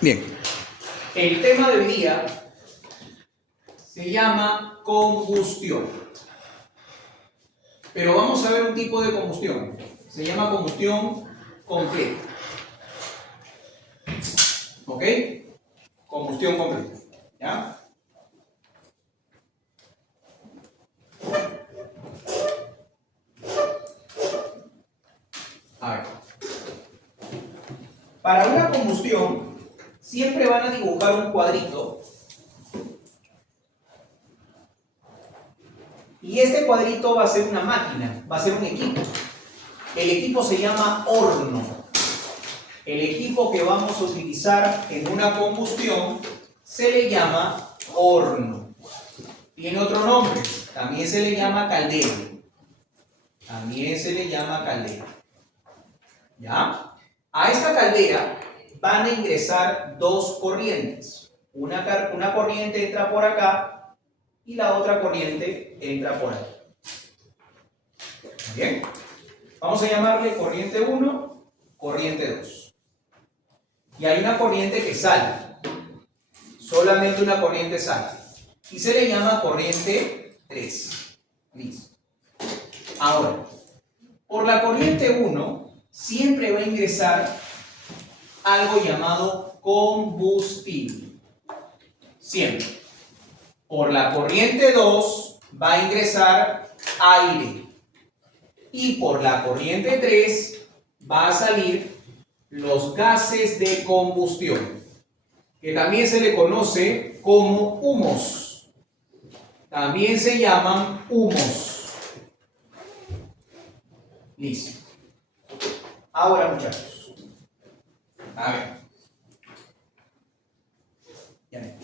Bien, el tema de hoy día se llama combustión. Pero vamos a ver un tipo de combustión. Se llama combustión completa. ¿Ok? Combustión completa. ¿Ya? A ver. Para una combustión, siempre van a dibujar un cuadrito. Y este cuadrito va a ser una máquina, va a ser un equipo. El equipo se llama horno. El equipo que vamos a utilizar en una combustión se le llama horno. Tiene otro nombre, también se le llama caldera. También se le llama caldera. ¿Ya? A esta caldera van a ingresar dos corrientes. Una corriente entra por acá y la otra corriente entra por ahí. ¿Bien? Vamos a llamarle corriente 1, corriente 2. Y hay una corriente que sale. Solamente una corriente sale. Y se le llama corriente 3. Listo. Ahora, por la corriente 1 siempre va a ingresar algo llamado combustible. Siempre. Por la corriente 2 va a ingresar aire. Y por la corriente 3 va a salir los gases de combustión, que también se le conoce como humos. También se llaman humos. Listo. Ahora, muchachos. A ver. Ya.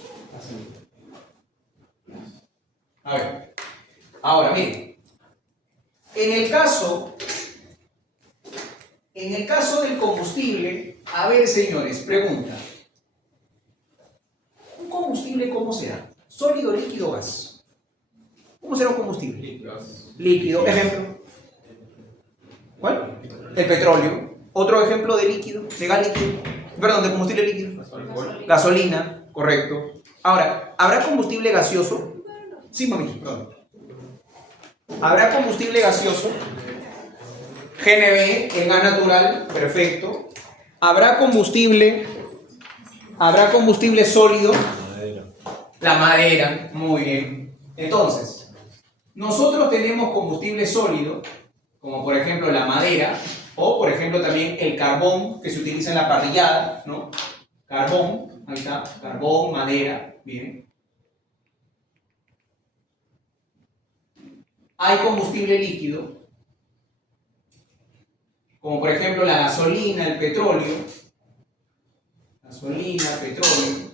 A ver. Ahora, miren. En el caso del combustible, a ver, señores, pregunta. ¿Un combustible cómo será? ¿Sólido, líquido o gas? ¿Cómo será un combustible? Líquido. Ejemplo. ¿Cuál? El petróleo. Otro ejemplo de líquido, de gas líquido. Perdón, de combustible líquido. Gasolina, correcto. Ahora, ¿habrá combustible gaseoso? Sí, mami, perdón. ¿Habrá combustible gaseoso? GNB, el gas natural, perfecto. ¿Habrá combustible sólido? La madera, muy bien. Entonces, nosotros tenemos combustible sólido, como por ejemplo la madera, o por ejemplo también el carbón que se utiliza en la parrillada, ¿no? Carbón, ahí está, carbón, madera, bien. Hay combustible líquido, como por ejemplo la gasolina, el petróleo. Gasolina, petróleo.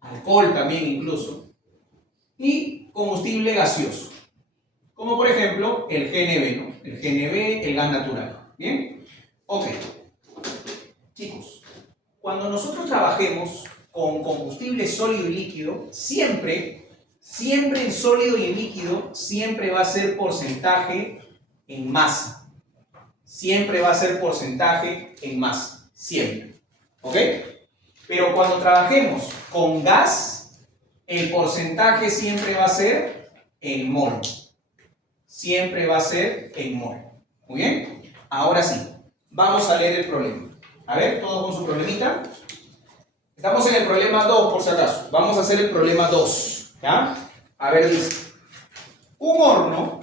Alcohol también incluso. Y combustible gaseoso, como por ejemplo el GNB, ¿no? El GNB, el gas natural. ¿Bien? Ok. Chicos, cuando nosotros trabajemos con combustible sólido y líquido, siempre en sólido y en líquido, siempre va a ser porcentaje en masa. Siempre va a ser porcentaje en masa. Siempre. ¿Ok? Pero cuando trabajemos con gas, el porcentaje siempre va a ser en mol. Siempre va a ser en mol. ¿Muy bien? Ahora sí, vamos a leer el problema. A ver, todos con su problemita. Estamos en el problema 2, por si acaso. Vamos a hacer el problema 2. ¿Ya? A ver, dice. Un horno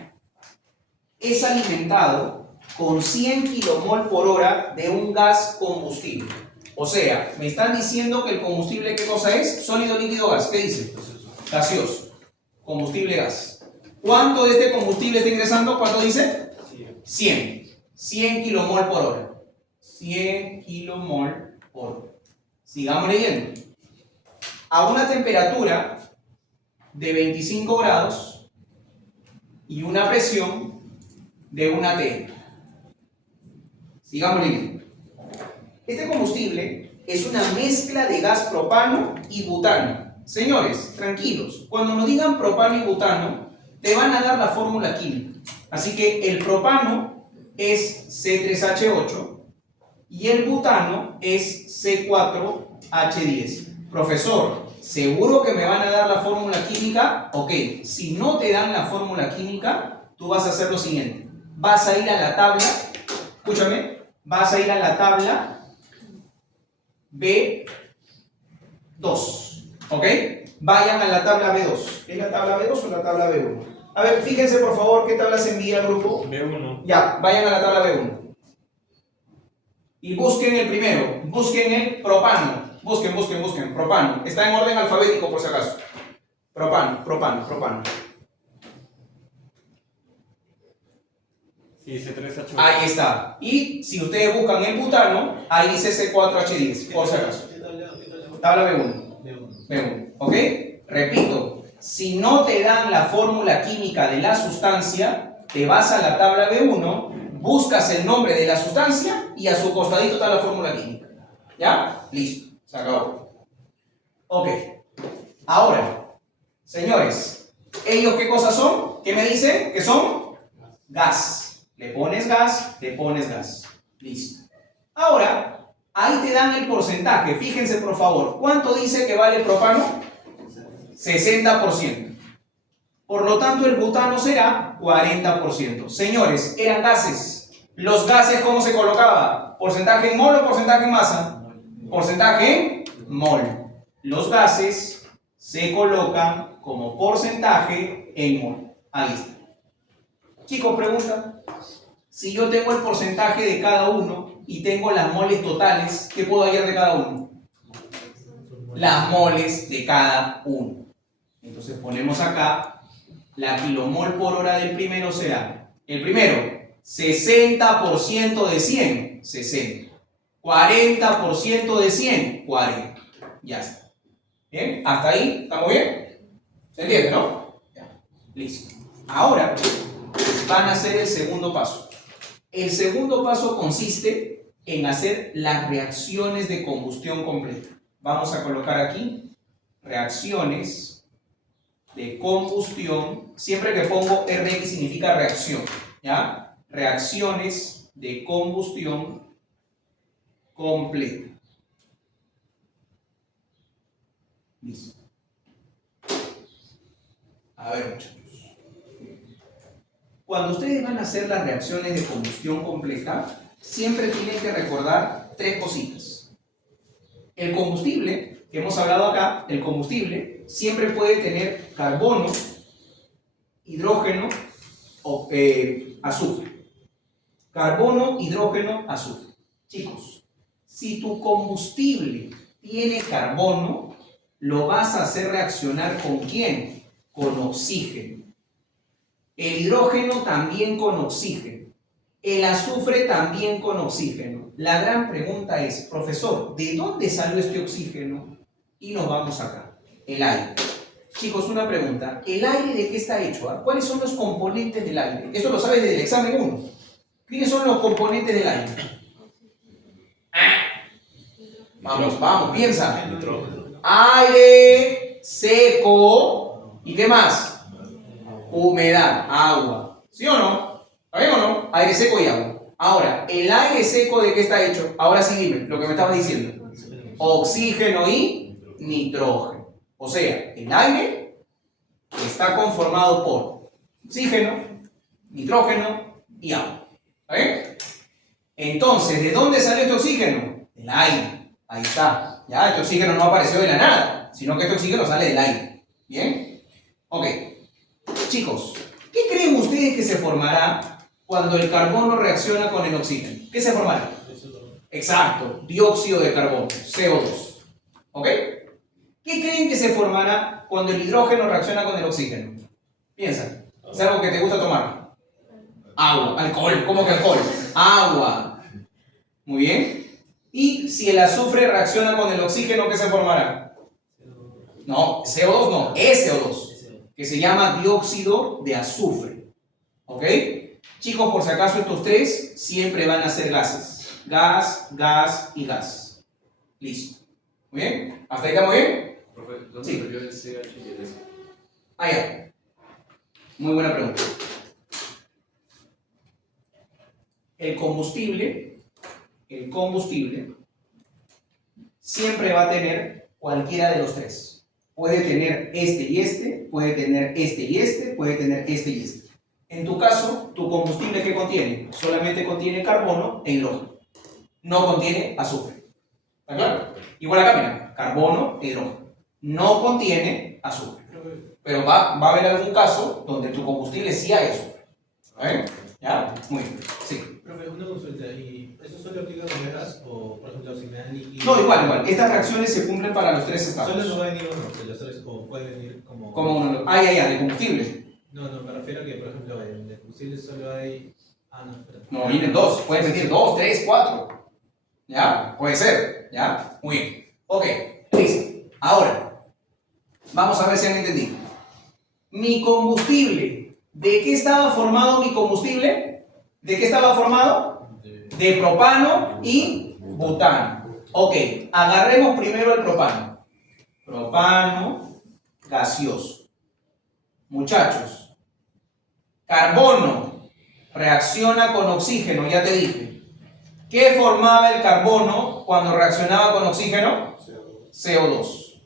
es alimentado con 100 kmol por hora de un gas combustible. O sea, me están diciendo que el combustible, ¿qué cosa es? Sólido, líquido, gas. ¿Qué dice? Gaseoso. Combustible, gas. ¿Cuánto de este combustible está ingresando? ¿Cuánto dice? 100. 100 kmol por hora. 100 kmol por hora. Sigamos leyendo. A una temperatura de 25 grados y una presión de 1 atm. Sigamos leyendo. Este combustible es una mezcla de gas propano y butano. Señores, tranquilos. Cuando nos digan propano y butano, te van a dar la fórmula química. Así que el propano es C3H8 y el butano es C4H10. Profesor, ¿seguro que me van a dar la fórmula química? Ok, si no te dan la fórmula química, tú vas a hacer lo siguiente. Vas a ir a la tabla, escúchame, vas a ir a la tabla B2, ¿ok? Vayan a la tabla B2. ¿Es la tabla B2 o la tabla B1? A ver, fíjense por favor qué tabla se envía al grupo. B1. Ya, vayan a la tabla B1. Y busquen el primero, busquen el propano. Busquen, propano. Está en orden alfabético por si acaso. Propano. Sí, C3H8. Ahí está. Y si ustedes buscan el butano, ahí dice C4H10, por si acaso. Tabla B1. B1. ¿Ok? Repito, si no te dan la fórmula química de la sustancia, te vas a la tabla B1, buscas el nombre de la sustancia y a su costadito está la fórmula química. ¿Ya? Listo. Se acabó. Ok. Ahora, señores, ¿ellos qué cosas son? ¿Qué me dicen? Que son gas. Le pones gas, Listo. Ahora, ahí te dan el porcentaje. Fíjense, por favor. ¿Cuánto dice que vale el propano? 60%. Por lo tanto, el butano será 40%. Señores, eran gases. ¿Los gases cómo se colocaba? ¿Porcentaje en mol o porcentaje en masa? Porcentaje en mol. Los gases se colocan como porcentaje en mol. Ahí está. Chicos, pregunta. Si yo tengo el porcentaje de cada uno y tengo las moles totales, ¿qué puedo hallar de cada uno? Las moles de cada uno. Entonces ponemos acá, la kilomol por hora del primero será, el primero, 60% de 100, 60. 40% de 100, 40. Ya está. ¿Bien? ¿Hasta ahí? ¿Estamos bien? ¿Se entiende, no? Ya. Listo. Ahora van a hacer el segundo paso. El segundo paso consiste en hacer las reacciones de combustión completa. Vamos a colocar aquí reacciones de combustión. Siempre que pongo RX significa reacción, ¿ya? Reacciones de combustión completa. Listo. A ver, muchachos. Cuando ustedes van a hacer las reacciones de combustión completa, siempre tienen que recordar tres cositas. El combustible, que hemos hablado acá, el combustible siempre puede tener carbono, hidrógeno o azufre. Carbono, hidrógeno, azufre. Chicos, si tu combustible tiene carbono, lo vas a hacer reaccionar ¿con quién? Con oxígeno. El hidrógeno también con oxígeno. El azufre también con oxígeno. La gran pregunta es, profesor, ¿de dónde salió este oxígeno? Y nos vamos acá, el aire. Chicos, una pregunta, ¿el aire de qué está hecho? ¿Cuáles son los componentes del aire? Esto lo sabes desde el examen 1. ¿Quiénes son los componentes del aire? Vamos, piensa. Aire, seco, ¿y qué más? Humedad, agua. ¿Sí o no? ¿Está bien o no? Aire seco y agua. Ahora, ¿el aire seco de qué está hecho? Ahora sí dime, lo que me estabas diciendo. Oxígeno y nitrógeno. O sea, el aire está conformado por oxígeno, nitrógeno y agua. ¿Está bien? Entonces, ¿de dónde salió este oxígeno? Del aire. Ahí está. Ya, este oxígeno no apareció de la nada, sino que este oxígeno sale del aire. ¿Bien? Ok. Chicos, ¿qué creen ustedes que se formará cuando el carbono reacciona con el oxígeno? ¿Qué se formará? Exacto, dióxido de carbono, CO2. ¿Ok? ¿Qué creen que se formará cuando el hidrógeno reacciona con el oxígeno? Piensa, ¿es algo que te gusta tomar? Agua, alcohol, ¿cómo que alcohol? Agua. Muy bien. Y si el azufre reacciona con el oxígeno, ¿qué se formará? No, CO2 no, es CO2. Que se llama dióxido de azufre. ¿Ok? Chicos, por si acaso estos tres siempre van a ser gases. Gas, gas y gas. Listo. ¿Muy bien? ¿Hasta ahí estamos bien? Profe, ¿dónde Sí. salió el CH y el S? Ah, ya. Muy buena pregunta. El combustible el combustible siempre va a tener cualquiera de los tres. Puede tener este y este, puede tener este y este, puede tener este y este. En tu caso, tu combustible, ¿qué contiene? Solamente contiene carbono e hidrógeno. No contiene azufre. ¿Está claro? Igual acá, mira, carbono e hidrógeno. No contiene azufre. Pero va a haber algún caso donde tu combustible sí hay azufre. ¿Está bien? ¿Ya? Muy bien. Sí. Profe, una consulta, ¿y eso solo aplica con gas o, por ejemplo, si me dan líquido? No, igual. Estas reacciones se cumplen para los tres estados. Solo no va a venir uno de los tres, o puede venir como... Como uno. Ya, de combustible. No, me refiero a que, por ejemplo, en el combustible solo hay... Ah, no, espera. No, vienen dos. Pueden venir dos, tres, cuatro. ¿Ya? Puede ser. ¿Ya? Muy bien. Ok, listo. Ahora, vamos a ver si han entendido. Mi combustible. ¿De qué estaba formado mi combustible? ¿De qué estaba formado? De propano y butano. Ok, agarremos primero el propano. Propano gaseoso. Muchachos, carbono reacciona con oxígeno, ya te dije. ¿Qué formaba el carbono cuando reaccionaba con oxígeno? CO2.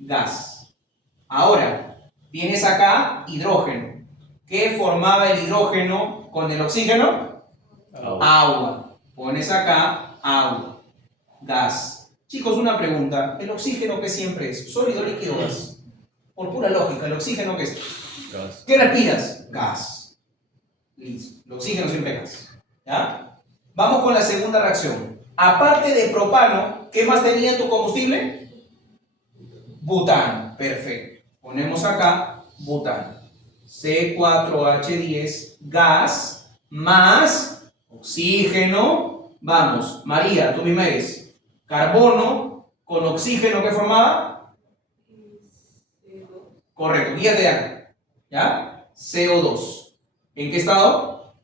Gas. Ahora, tienes acá hidrógeno. ¿Qué formaba el hidrógeno con el oxígeno? Agua. Pones acá agua. Gas. Chicos, una pregunta. ¿El oxígeno qué siempre es? ¿Sólido, líquido o gas? Por pura lógica, ¿el oxígeno qué es? Gas. ¿Qué respiras? Gas. Listo. El oxígeno siempre es gas. ¿Ya? Vamos con la segunda reacción. Aparte de propano, ¿qué más tenía tu combustible? Butano. Perfecto. Ponemos acá butano. C4H10 gas más oxígeno. Vamos, María, tú misma eres. Carbono con oxígeno, ¿qué formaba? Correcto, guíate de acá. ¿Ya? CO2. ¿En qué estado?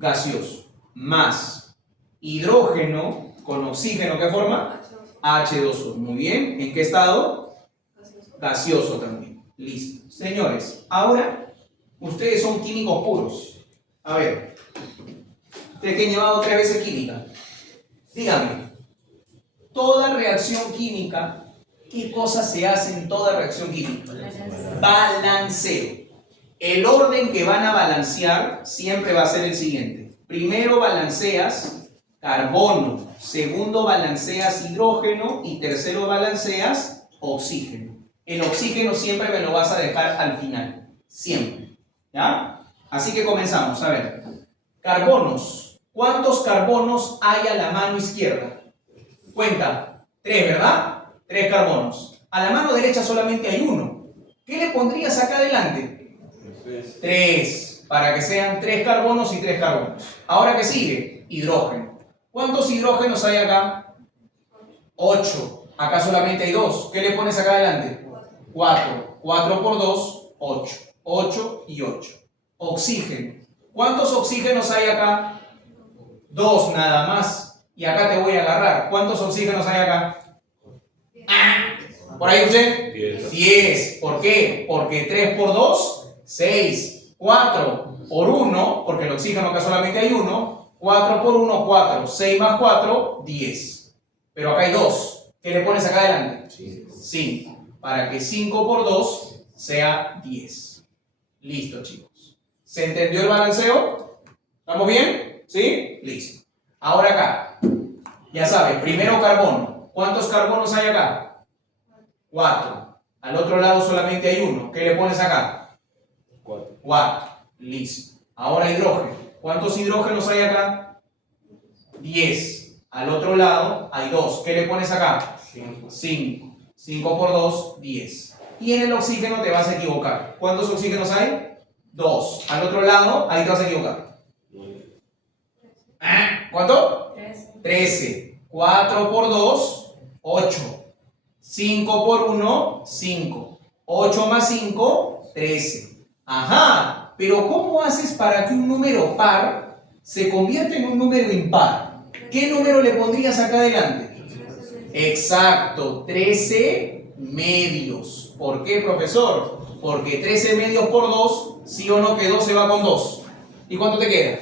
Gaseoso. Más hidrógeno con oxígeno, ¿qué forma? H2O. Muy bien. ¿En qué estado? Gaseoso también. Listo. Señores, ahora ustedes son químicos puros. A ver, ustedes que han llevado 3 veces química, díganme, toda reacción química, ¿qué cosas se hace en toda reacción química? Balanceo. El orden que van a balancear siempre va a ser el siguiente. Primero balanceas carbono, segundo balanceas hidrógeno y tercero balanceas oxígeno. El oxígeno siempre me lo vas a dejar al final. Siempre. ¿Ya? Así que comenzamos. A ver. Carbonos. ¿Cuántos carbonos hay a la mano izquierda? Cuenta. 3, ¿verdad? 3 carbonos. A la mano derecha solamente hay 1. ¿Qué le pondrías acá adelante? 3. Para que sean 3 carbonos y 3 carbonos. Ahora, ¿qué sigue? Hidrógeno. ¿Cuántos hidrógenos hay acá? 8. Acá solamente hay 2. ¿Qué le pones acá adelante? 4. 4 por 2, 8. 8 y 8. Oxígeno. ¿Cuántos oxígenos hay acá? 2 nada más. Y acá te voy a agarrar. ¿Cuántos oxígenos hay acá? ¿Por ahí usted? 10. ¿Por qué? Porque 3 por 2, 6. 4 por 1, porque el oxígeno acá solamente hay 1. 4 por 1, 4. 6 más 4, 10. Pero acá hay 2. ¿Qué le pones acá adelante? 5. Para que 5 por 2 sea 10. Listo, chicos. ¿Se entendió el balanceo? ¿Estamos bien? ¿Sí? Listo. Ahora acá. Ya sabes, primero carbono. ¿Cuántos carbonos hay acá? 4. Al otro lado solamente hay 1. ¿Qué le pones acá? 4. Listo. Ahora hidrógeno. ¿Cuántos hidrógenos hay acá? 10. Al otro lado hay 2. ¿Qué le pones acá? 5. 5 por 2, 10. Y en el oxígeno te vas a equivocar. ¿Cuántos oxígenos hay? 2. Al otro lado, ahí te vas a equivocar. ¿Cuánto? 13. 4 por 2, 8. 5 por 1, 5. 8 más 5, 13. Ajá, pero ¿cómo haces para que un número par se convierta en un número impar? ¿Qué número le pondrías acá adelante? Exacto, 13 medios. ¿Por qué, profesor? Porque 13 medios por 2, sí o no que 2 se va con 2. ¿Y cuánto te queda?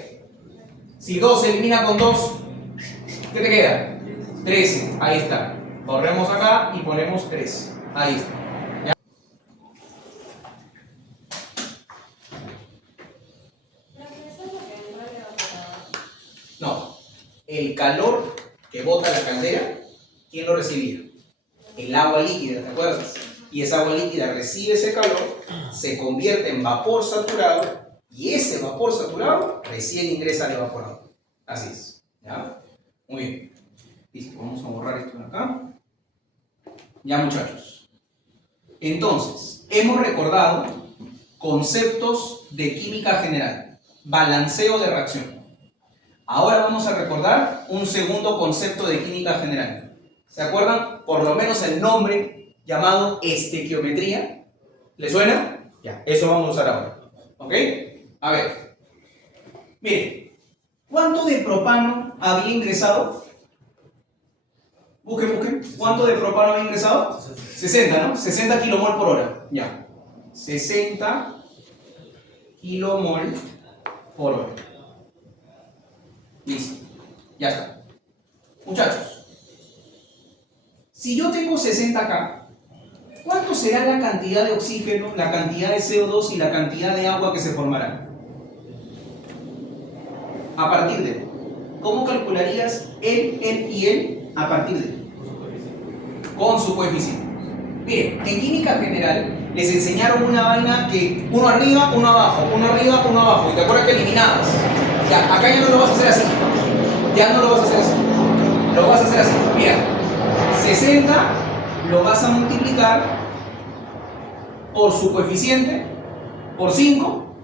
Si 2 se elimina con 2, ¿Qué te queda? 13. Ahí está. Borremos acá y ponemos 13. Ahí está. No, el calor que bota la caldera, ¿quién lo recibía? El agua líquida, ¿te acuerdas? Y esa agua líquida recibe ese calor, se convierte en vapor saturado y ese vapor saturado recién ingresa al evaporador. Así es. ¿Ya? Muy bien. Listo, vamos a borrar esto de acá. Ya, muchachos. Entonces, hemos recordado conceptos de química general, balanceo de reacción. Ahora vamos a recordar un segundo concepto de química general. ¿Se acuerdan? Por lo menos el nombre llamado estequiometría. ¿Le suena? Ya, eso vamos a usar ahora. ¿Ok? A ver. Miren, ¿cuánto de propano había ingresado? Busquen. ¿Cuánto de propano había ingresado? 60, ¿no? 60 kilomol por hora. Ya. 60 kilomol por hora. Listo. Ya está. Muchachos, si yo tengo 60 acá, ¿cuánto será la cantidad de oxígeno, la cantidad de CO2 y la cantidad de agua que se formará? A partir de, ¿cómo calcularías él y él a partir de? Con su coeficiente. Miren, en química general les enseñaron una vaina que uno arriba, uno abajo, uno arriba, uno abajo. ¿Y te acuerdas que eliminabas? Ya, acá ya no lo vas a hacer así. Ya no lo vas a hacer así. Lo vas a hacer así. Mira, 60 lo vas a multiplicar por su coeficiente, por 5,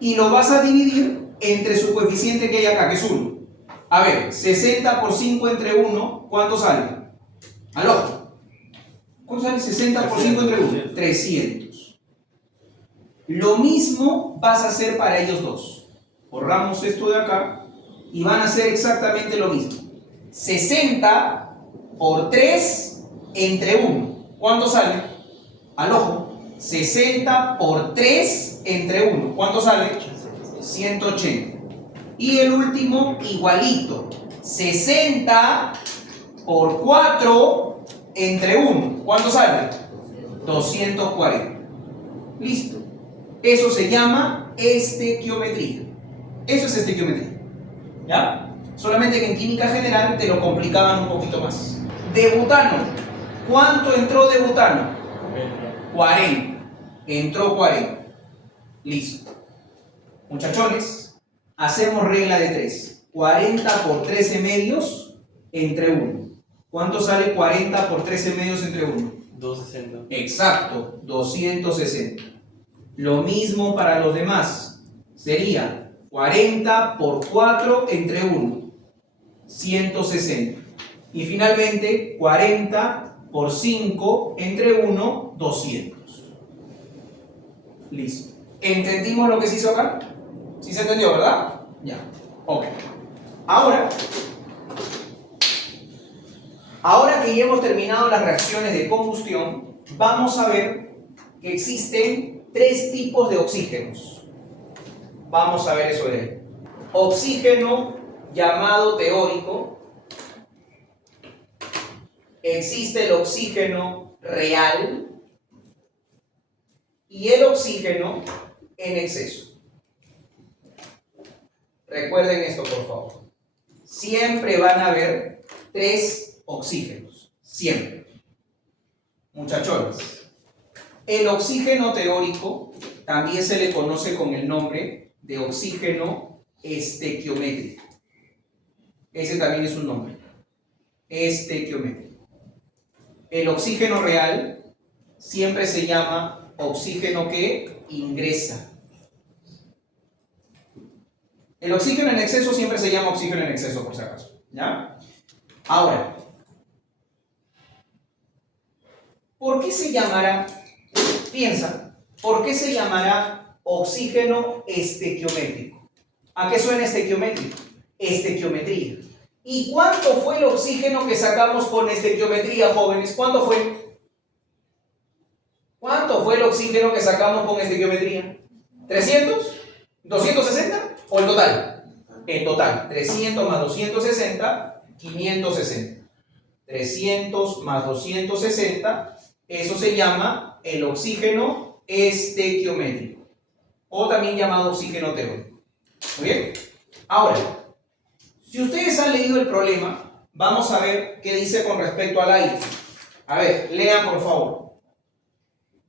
y lo vas a dividir entre su coeficiente que hay acá, que es 1. A ver, 60 por 5 entre 1, ¿cuánto sale? Al ojo. ¿Cuánto sale 60 por 5 entre 1? 300. Lo mismo vas a hacer para ellos dos. Borramos esto de acá y van a hacer exactamente lo mismo. 60 por 3 entre 1. ¿Cuánto sale? Al ojo. 60 por 3 entre 1. ¿Cuánto sale? 180. Y el último igualito. 60 por 4 entre 1. ¿Cuánto sale? 240. Listo. Eso se llama estequiometría. Eso es estequiometría. ¿Ya? Solamente que en química general te lo complicaban un poquito más. De butano. ¿Cuánto entró de butano? 40. Entró 40. Listo. Muchachones, hacemos regla de 3. 40 por 13 medios entre 1. ¿Cuánto sale 40 por 13 medios entre 1? 260. Exacto, 260. Lo mismo para los demás. Sería 40 por 4 entre 1. 160. Y finalmente 40 por 5 entre 1, 200. Listo. ¿Entendimos lo que se hizo acá? ¿Sí se entendió, verdad? Ya. Ok. Ahora que ya hemos terminado las reacciones de combustión, vamos a ver que existen 3 tipos de oxígenos. Vamos a ver eso de él. Oxígeno llamado teórico. Existe el oxígeno real y el oxígeno en exceso. Recuerden esto, por favor. Siempre van a haber 3 oxígenos. Siempre. Muchachones, el oxígeno teórico también se le conoce con el nombre de oxígeno estequiométrico. Ese también es un nombre. Estequiométrico. El oxígeno real siempre se llama oxígeno que ingresa. El oxígeno en exceso siempre se llama oxígeno en exceso, por si acaso. ¿Ya? Ahora, ¿por qué se llamará, piensa, por qué se llamará oxígeno estequiométrico? ¿A qué suena estequiométrico? Estequiometría. ¿Y cuánto fue el oxígeno que sacamos con estequiometría, jóvenes? ¿Cuánto fue? ¿Cuánto fue el oxígeno que sacamos con estequiometría? ¿300? ¿260? ¿O el total? El total. 300 más 260 560. 300 más 260, eso se llama el oxígeno estequiométrico, o también llamado oxígeno teórico. ¿Muy bien? Ahora, si ustedes han leído el problema, vamos a ver qué dice con respecto al aire. A ver, lean por favor.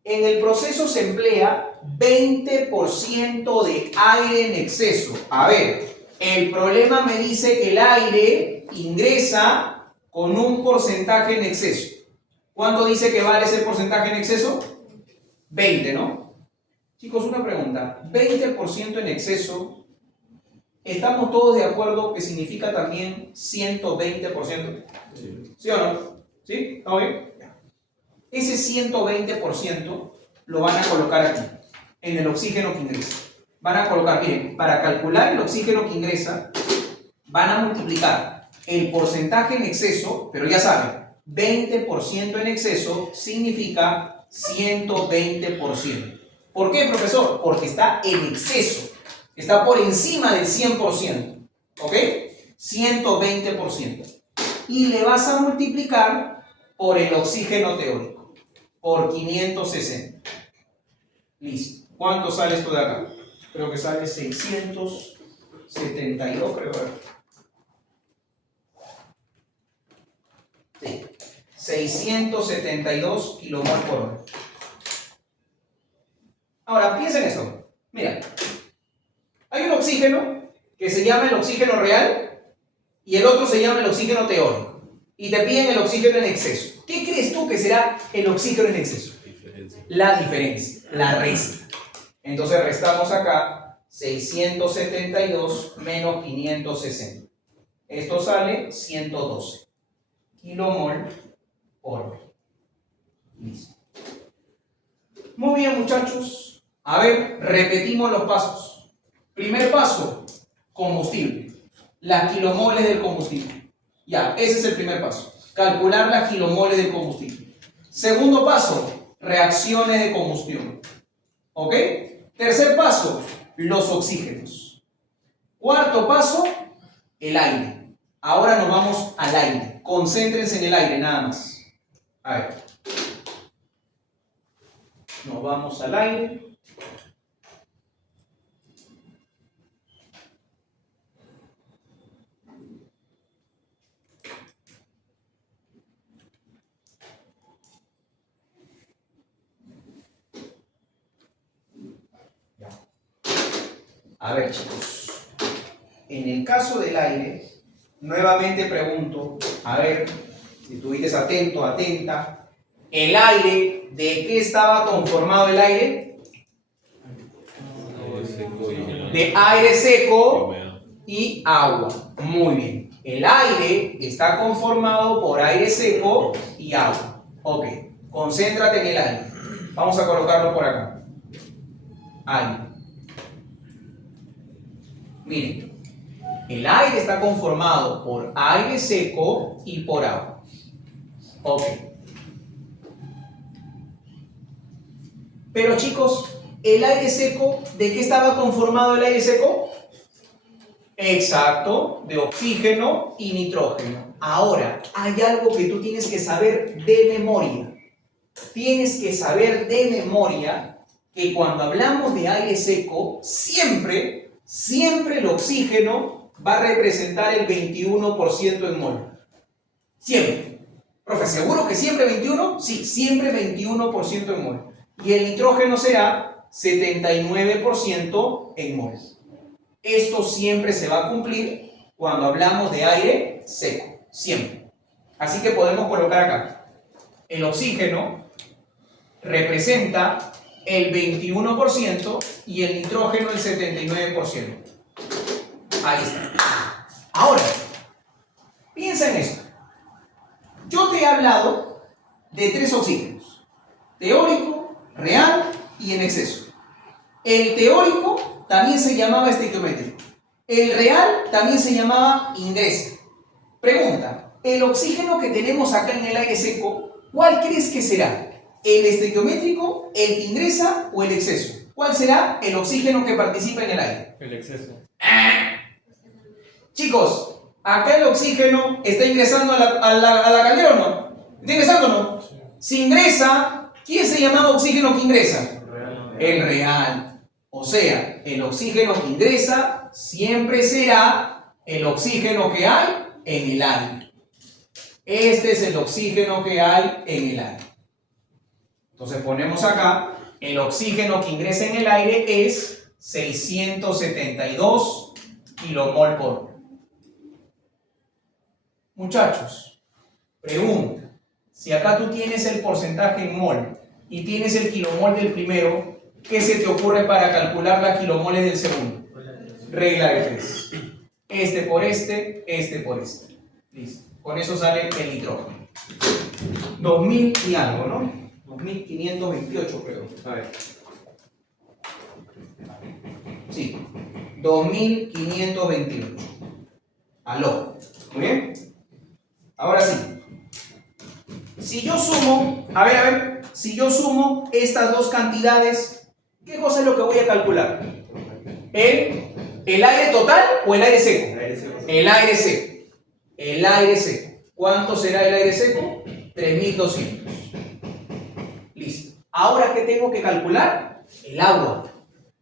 En el proceso se emplea 20% de aire en exceso. A ver, el problema me dice que el aire ingresa con un porcentaje en exceso. ¿Cuánto dice que vale ese porcentaje en exceso? 20, ¿no? Chicos, una pregunta. 20% en exceso, ¿estamos todos de acuerdo que significa también 120%? ¿Sí o no? ¿Sí? ¿Está bien? Ese 120% lo van a colocar aquí, en el oxígeno que ingresa. Van a colocar, miren, para calcular el oxígeno que ingresa, van a multiplicar el porcentaje en exceso, pero ya saben, 20% en exceso significa 120%. ¿Por qué, profesor? Porque está en exceso, está por encima del 100%, ¿ok? 120%. Y le vas a multiplicar por el oxígeno teórico, por 560. Listo. ¿Cuánto sale esto de acá? Creo que sale 672, creo. Sí. 672 kilomol por hora. Ahora, piensen esto. Mira, hay un oxígeno que se llama el oxígeno real y el otro se llama el oxígeno teórico. Y te piden el oxígeno en exceso. ¿Qué crees tú que será el oxígeno en exceso? La diferencia, la resta. Entonces restamos acá 672 menos 560. Esto sale 112 kilomol por hora. Listo. Muy bien, muchachos. A ver, repetimos los pasos. Primer paso, combustible. Las kilomoles del combustible. Ya, ese es el primer paso. Calcular las kilomoles del combustible. Segundo paso, reacciones de combustión. ¿Ok? Tercer paso, los oxígenos. Cuarto paso, el aire. Ahora nos vamos al aire. Concéntrense en el aire, nada más. A ver. Nos vamos al aire. A ver, chicos, en el caso del aire, nuevamente pregunto, a ver, si estuviste atento, atenta, ¿el aire, de qué estaba conformado el aire? De aire seco y agua. Muy bien. El aire está conformado por aire seco y agua. Ok, concéntrate en el aire. Vamos a colocarlo por acá. Aire. Miren, el aire está conformado por aire seco y por agua. Ok. Pero chicos, ¿el aire seco, de qué estaba conformado el aire seco? Exacto, de oxígeno y nitrógeno. Ahora, hay algo que tú tienes que saber de memoria. Tienes que saber de memoria que cuando hablamos de aire seco, siempre el oxígeno va a representar el 21% en mol. Siempre. Profe, ¿seguro que siempre 21? Sí, siempre 21% en mol. Y el nitrógeno será 79% en mol. Esto siempre se va a cumplir cuando hablamos de aire seco. Siempre. Así que podemos colocar acá. El oxígeno representa el 21% y el nitrógeno el 79%. Ahí está. Ahora, piensa en esto. Yo te he hablado de 3 oxígenos. Teórico, real y en exceso. El teórico también se llamaba estequiométrico. El real también se llamaba ingresa. Pregunta, el oxígeno que tenemos acá en el aire seco, ¿cuál crees que será? ¿El estequiométrico, el que ingresa o el exceso? ¿Cuál será el oxígeno que participa en el aire? El exceso. Chicos, acá el oxígeno está ingresando a la caldera o no. ¿Está ingresando o no? Si ingresa, ¿quién se llama oxígeno que ingresa? El real. O sea, el oxígeno que ingresa siempre será el oxígeno que hay en el aire. Este es el oxígeno que hay en el aire. Entonces ponemos acá, el oxígeno que ingresa en el aire es 672 kilomol por hora. Muchachos, pregunta. Si acá tú tienes el porcentaje en mol y tienes el kilomol del primero, ¿qué se te ocurre para calcular la kilomoles del segundo? Regla de 3. Este por este por este. Listo. Con eso sale el nitrógeno. 2000 y algo, ¿no? 2528 creo. A ver. Sí. 2528. Aló. Muy bien. Ahora sí. Si yo sumo, a ver, si yo sumo estas dos cantidades, ¿qué cosa es lo que voy a calcular? ¿El aire total o el aire seco? El aire seco. El aire seco. ¿Cuánto será el aire seco? 3200. Listo. Ahora, ¿qué tengo que calcular? El agua.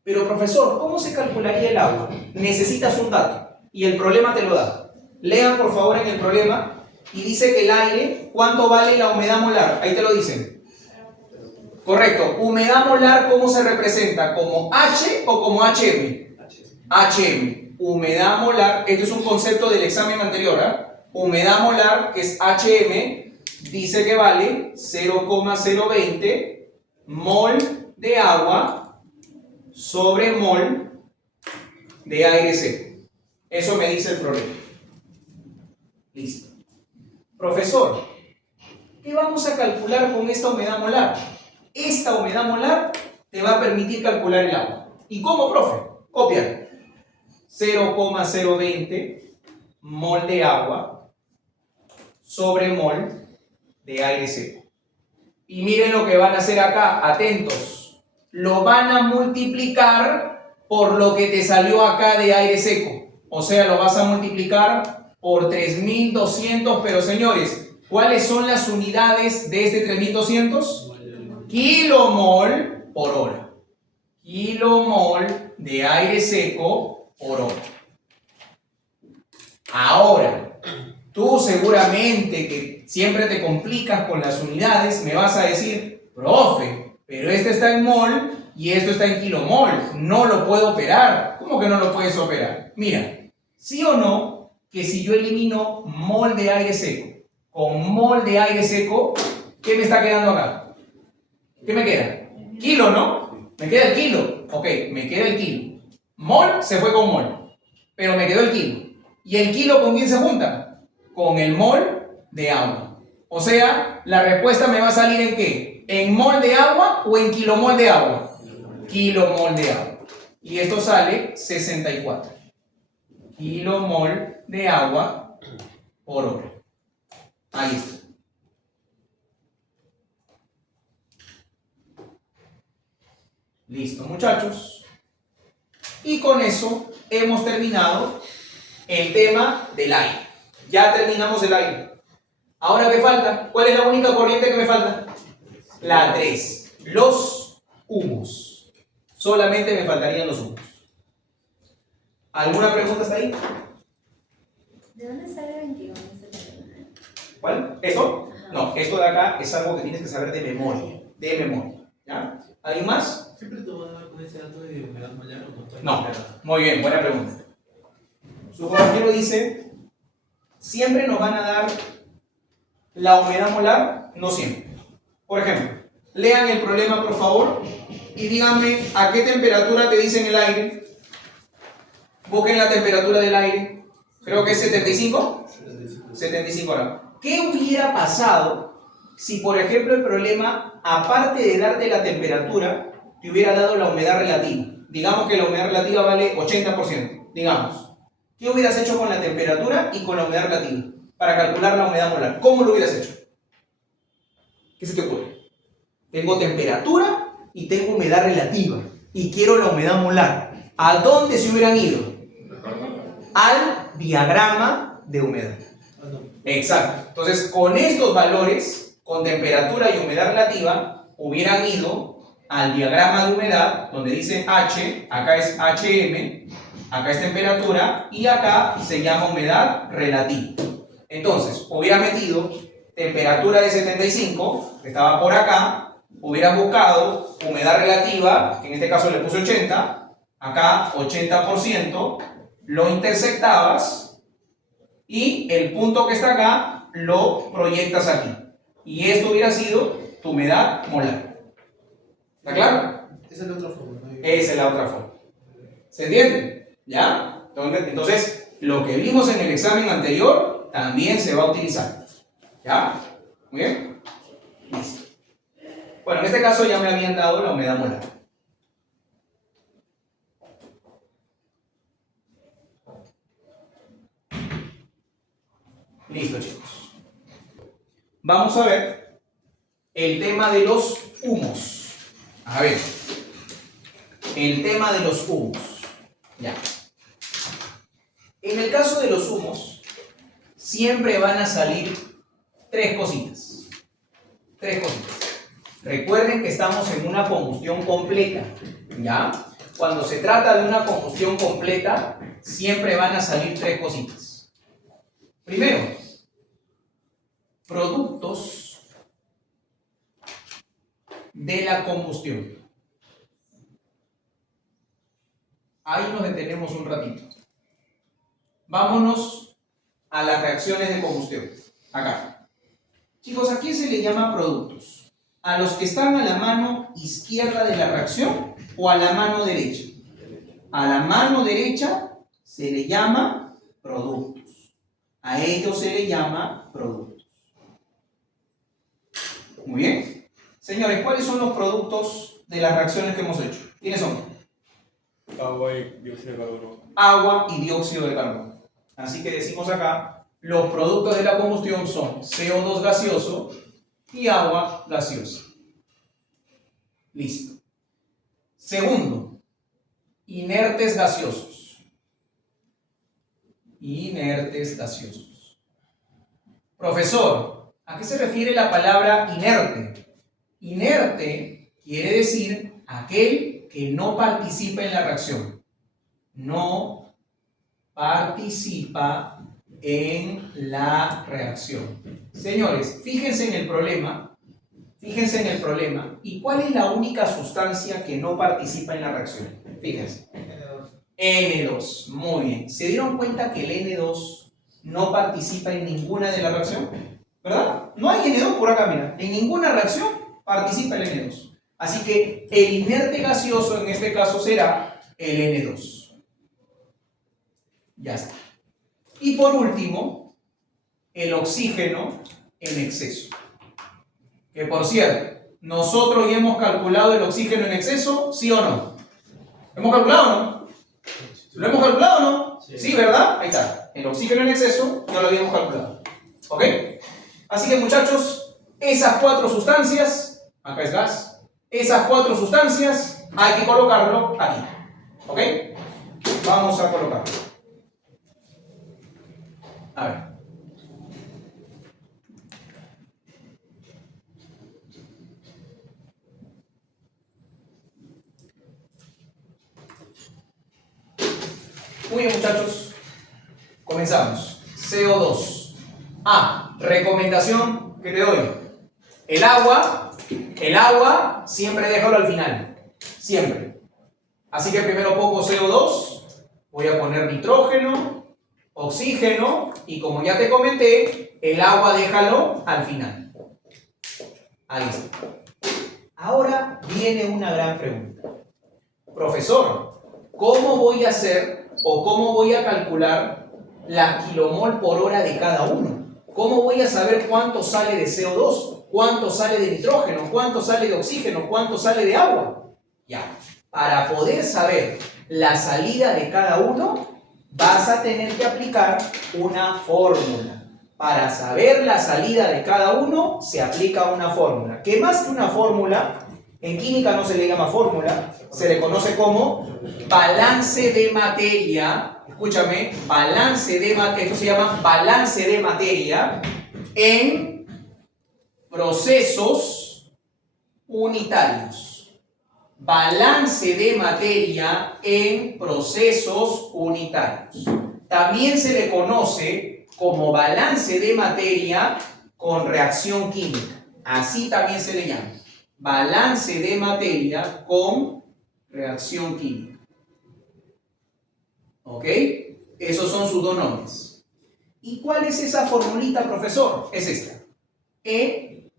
Pero profesor, ¿cómo se calcularía el agua? Necesitas un dato y el problema te lo da. Lean por favor en el problema. Y dice que el aire, ¿cuánto vale la humedad molar? Ahí te lo dicen. Correcto. Humedad molar, ¿cómo se representa? ¿Como H o como HM? HM. Humedad molar, este es un concepto del examen anterior, ¿eh? Humedad molar, que es HM, dice que vale 0,020 mol de agua sobre mol de aire seco. Eso me dice el problema. Listo. Profesor, ¿qué vamos a calcular con esta humedad molar? Esta humedad molar te va a permitir calcular el agua. ¿Y cómo, profe? Copia. 0,020 mol de agua sobre mol de aire seco. Y miren lo que van a hacer acá, atentos. Lo van a multiplicar por lo que te salió acá de aire seco. O sea, lo vas a multiplicar por 3200, pero señores, ¿cuáles son las unidades de este 3200? Kilomol por hora. Kilomol de aire seco por hora. Ahora, tú seguramente que siempre te complicas con las unidades, me vas a decir, profe, pero este está en mol y esto está en kilomol, no lo puedo operar. ¿Cómo que no lo puedes operar? Mira, ¿sí o no? Que si yo elimino mol de aire seco con mol de aire seco, ¿qué me está quedando acá? ¿Qué me queda? Kilo, ¿no? Me queda el kilo. Ok, me queda el kilo. Mol se fue con mol, pero me quedó el kilo. ¿Y el kilo con quién se junta? Con el mol de agua. O sea, la respuesta me va a salir ¿en qué? ¿En mol de agua o en kilomol de agua? Kilomol de agua. Y esto sale 64. Kilomol de agua por hora. Ahí está. Listo, muchachos. Y con eso hemos terminado el tema del aire. Ya terminamos el aire. Ahora, ¿qué falta? ¿Cuál es la única corriente que me falta? La 3. Los humos. Solamente me faltarían los humos. ¿Alguna pregunta hasta ahí? ¿De dónde sale 21? ¿Cuál? ¿Esto? No, esto de acá es algo que tienes que saber de memoria. De memoria. ¿Ya? ¿Alguien más? ¿Siempre te voy a dar con ese dato de humedad molar o no estoy No. enterado? Muy bien, buena pregunta. Su compañero dice, ¿siempre nos van a dar la humedad molar? No siempre. Por ejemplo, lean el problema por favor y díganme a qué temperatura te dicen el aire. Busquen la temperatura del aire. Creo que es 75. 75 grados. ¿Qué hubiera pasado si, por ejemplo, el problema, aparte de darte la temperatura, te hubiera dado la humedad relativa? Digamos que la humedad relativa vale 80%. Digamos. ¿Qué hubieras hecho con la temperatura y con la humedad relativa para calcular la humedad molar? ¿Cómo lo hubieras hecho? ¿Qué se te ocurre? Tengo temperatura y tengo humedad relativa y quiero la humedad molar. ¿A dónde se hubieran ido? Al diagrama de humedad. Ah, no. Exacto. Entonces, con estos valores, con temperatura y humedad relativa, hubieran ido al diagrama de humedad, donde dice H, acá es HM, acá es temperatura, y acá se llama humedad relativa. Entonces, hubiera metido temperatura de 75, que estaba por acá, hubiera buscado humedad relativa, que en este caso le puse 80, acá 80%, lo intersectabas, y el punto que está acá lo proyectas aquí. Y esto hubiera sido tu humedad molar. ¿Está claro? Esa es la otra forma, ¿no? Esa es la otra forma. ¿Se entiende? ¿Ya? Entonces, lo que vimos en el examen anterior también se va a utilizar. ¿Ya? Muy bien. Listo. Bueno, en este caso ya me habían dado la humedad molar. Listo, chicos. Vamos a ver el tema de los humos. A ver. El tema de los humos. Ya. En el caso de los humos, siempre van a salir tres cositas. Tres cositas. Recuerden que estamos en una combustión completa. ¿Ya? Cuando se trata de una combustión completa, siempre van a salir tres cositas. Primero, productos de la combustión. Ahí nos detenemos un ratito. Vámonos a las reacciones de combustión. Acá. Chicos, ¿a quién se le llama productos? ¿A los que están a la mano izquierda de la reacción o a la mano derecha? A la mano derecha se le llama productos. A ellos se le llama productos. Muy bien. Señores, ¿cuáles son los productos de las reacciones que hemos hecho? ¿Quiénes son? Agua y dióxido de carbono. Agua y dióxido de carbono. Así que decimos acá, los productos de la combustión son CO2 gaseoso y agua gaseosa. Listo. Segundo, inertes gaseosos. Inertes gaseosos. Profesor, ¿a qué se refiere la palabra inerte? Inerte quiere decir aquel que no participa en la reacción. No participa en la reacción. Señores, fíjense en el problema. Fíjense en el problema. ¿Y cuál es la única sustancia que no participa en la reacción? Fíjense. N2. Muy bien. ¿Se dieron cuenta que el N2 no participa en ninguna de las reacciones? ¿Verdad? No hay N2 por acá, mira. En ninguna reacción participa el N2. Así que el inerte gaseoso en este caso será el N2. Ya está. Y por último, el oxígeno en exceso. Que por cierto, nosotros ya hemos calculado el oxígeno en exceso, ¿sí o no? ¿Hemos calculado o no? ¿Lo hemos calculado o no? Sí, ¿verdad? Ahí está. El oxígeno en exceso ya lo habíamos calculado. ¿Ok? Así que muchachos, esas cuatro sustancias, acá es gas, esas cuatro sustancias hay que colocarlo aquí. ¿Ok? Vamos a colocarlo. A ver. Muy bien, muchachos. Comenzamos. CO2. Recomendación que te doy. El agua siempre déjalo al final. Siempre. Así que primero pongo CO2. Voy a poner nitrógeno, oxígeno y como ya te comenté, el agua déjalo al final. Ahí está. Ahora viene una gran pregunta. Profesor, ¿cómo voy a hacer o cómo voy a calcular la kilomol por hora de cada uno? ¿Cómo voy a saber cuánto sale de CO2? ¿Cuánto sale de nitrógeno? ¿Cuánto sale de oxígeno? ¿Cuánto sale de agua? Ya. Para poder saber la salida de cada uno, vas a tener que aplicar una fórmula. Para saber la salida de cada uno, se aplica una fórmula. Que más que una fórmula, en química no se le llama fórmula, se le conoce como balance de materia. escúchame, balance de materia, esto se llama balance de materia en procesos unitarios. Balance de materia en procesos unitarios. También se le conoce como balance de materia con reacción química. Así también se le llama. Balance de materia con reacción química. ¿Ok? Esos son sus dos nombres. ¿Y cuál es esa formulita, profesor? Es esta. E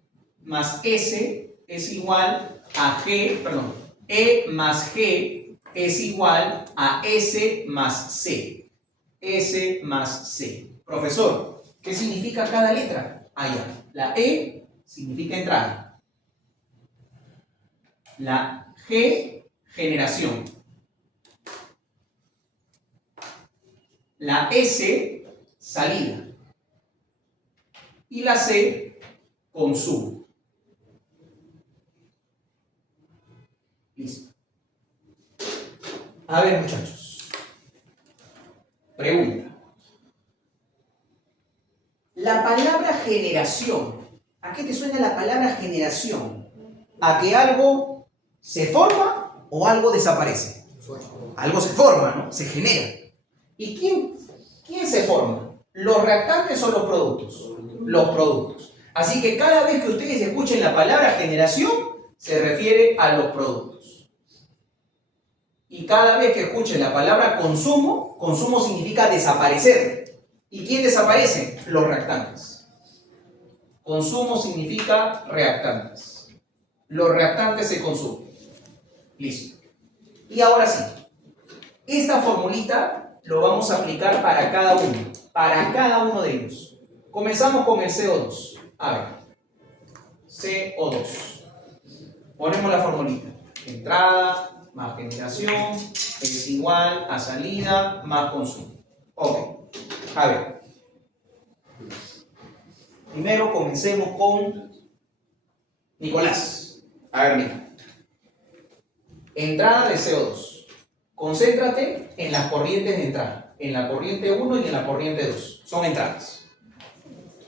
más S es igual a G, perdón. E más G es igual a S más C. S más C. Profesor, ¿qué significa cada letra? Allá. La E significa entrada. La G, generación. La S, salida. Y la C, consumo. Listo. A ver, muchachos. Pregunta. La palabra generación. ¿A qué te suena la palabra generación? ¿A que algo se forma o algo desaparece? Algo se forma, ¿no? Se genera. ¿Y quién se forma? ¿Los reactantes o los productos? Los productos. Así que cada vez que ustedes escuchen la palabra generación, se refiere a los productos. Y cada vez que escuchen la palabra consumo, consumo significa desaparecer. ¿Y quién desaparece? Los reactantes. Consumo significa reactantes. Los reactantes se consumen. Listo. Y ahora sí, esta formulita lo vamos a aplicar para cada uno de ellos. Comenzamos con el CO2. A ver, CO2. Ponemos la formulita. Entrada más generación es igual a salida más consumo. Ok. A ver. Primero comencemos con Nicolás. A ver, mira. Entrada de CO2. Concéntrate en las corrientes de entrada. En la corriente 1 y en la corriente 2. Son entradas.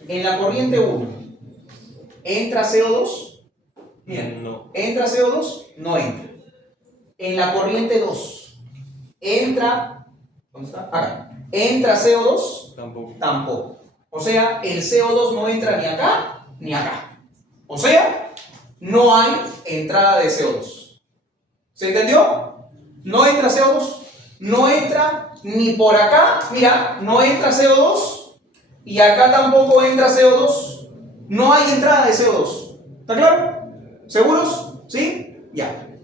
En la corriente 1, ¿entra CO2? Bien. No. ¿Entra CO2? No entra. En la corriente 2, ¿entra? ¿Dónde está? Acá. ¿Entra CO2? Tampoco. Tampoco. O sea, el CO2 no entra ni acá ni acá. O sea, no hay entrada de CO2. ¿Se entendió? No entra CO2. No entra ni por acá. Mira, no entra CO2. Y acá tampoco entra CO2. No hay entrada de CO2. ¿Está claro? ¿Seguros? ¿Sí? Ya.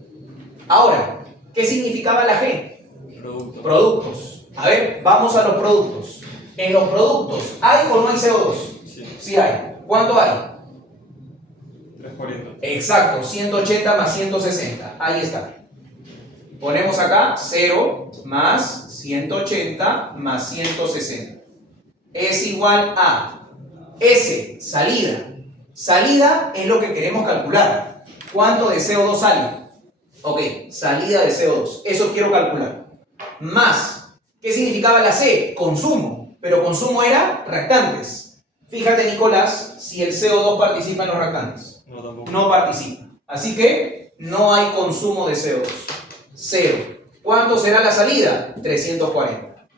Ahora, ¿qué significaba la G? Producto. Productos. A ver, vamos a los productos. En los productos, ¿hay o no hay CO2? Sí. Sí hay. ¿Cuánto hay? 340. Exacto, 180 más 160. Ahí está. Ponemos acá 0 más 180 más 160. Es igual a S, salida. Salida es lo que queremos calcular. ¿Cuánto de CO2 sale? Ok, salida de CO2. Eso quiero calcular. Más, ¿qué significaba la C? Consumo. Pero consumo era reactantes. Fíjate, Nicolás, si el CO2 participa en los reactantes. No, tampoco. No participa. Así que no hay consumo de CO2. 0. ¿Cuánto será la salida? 340.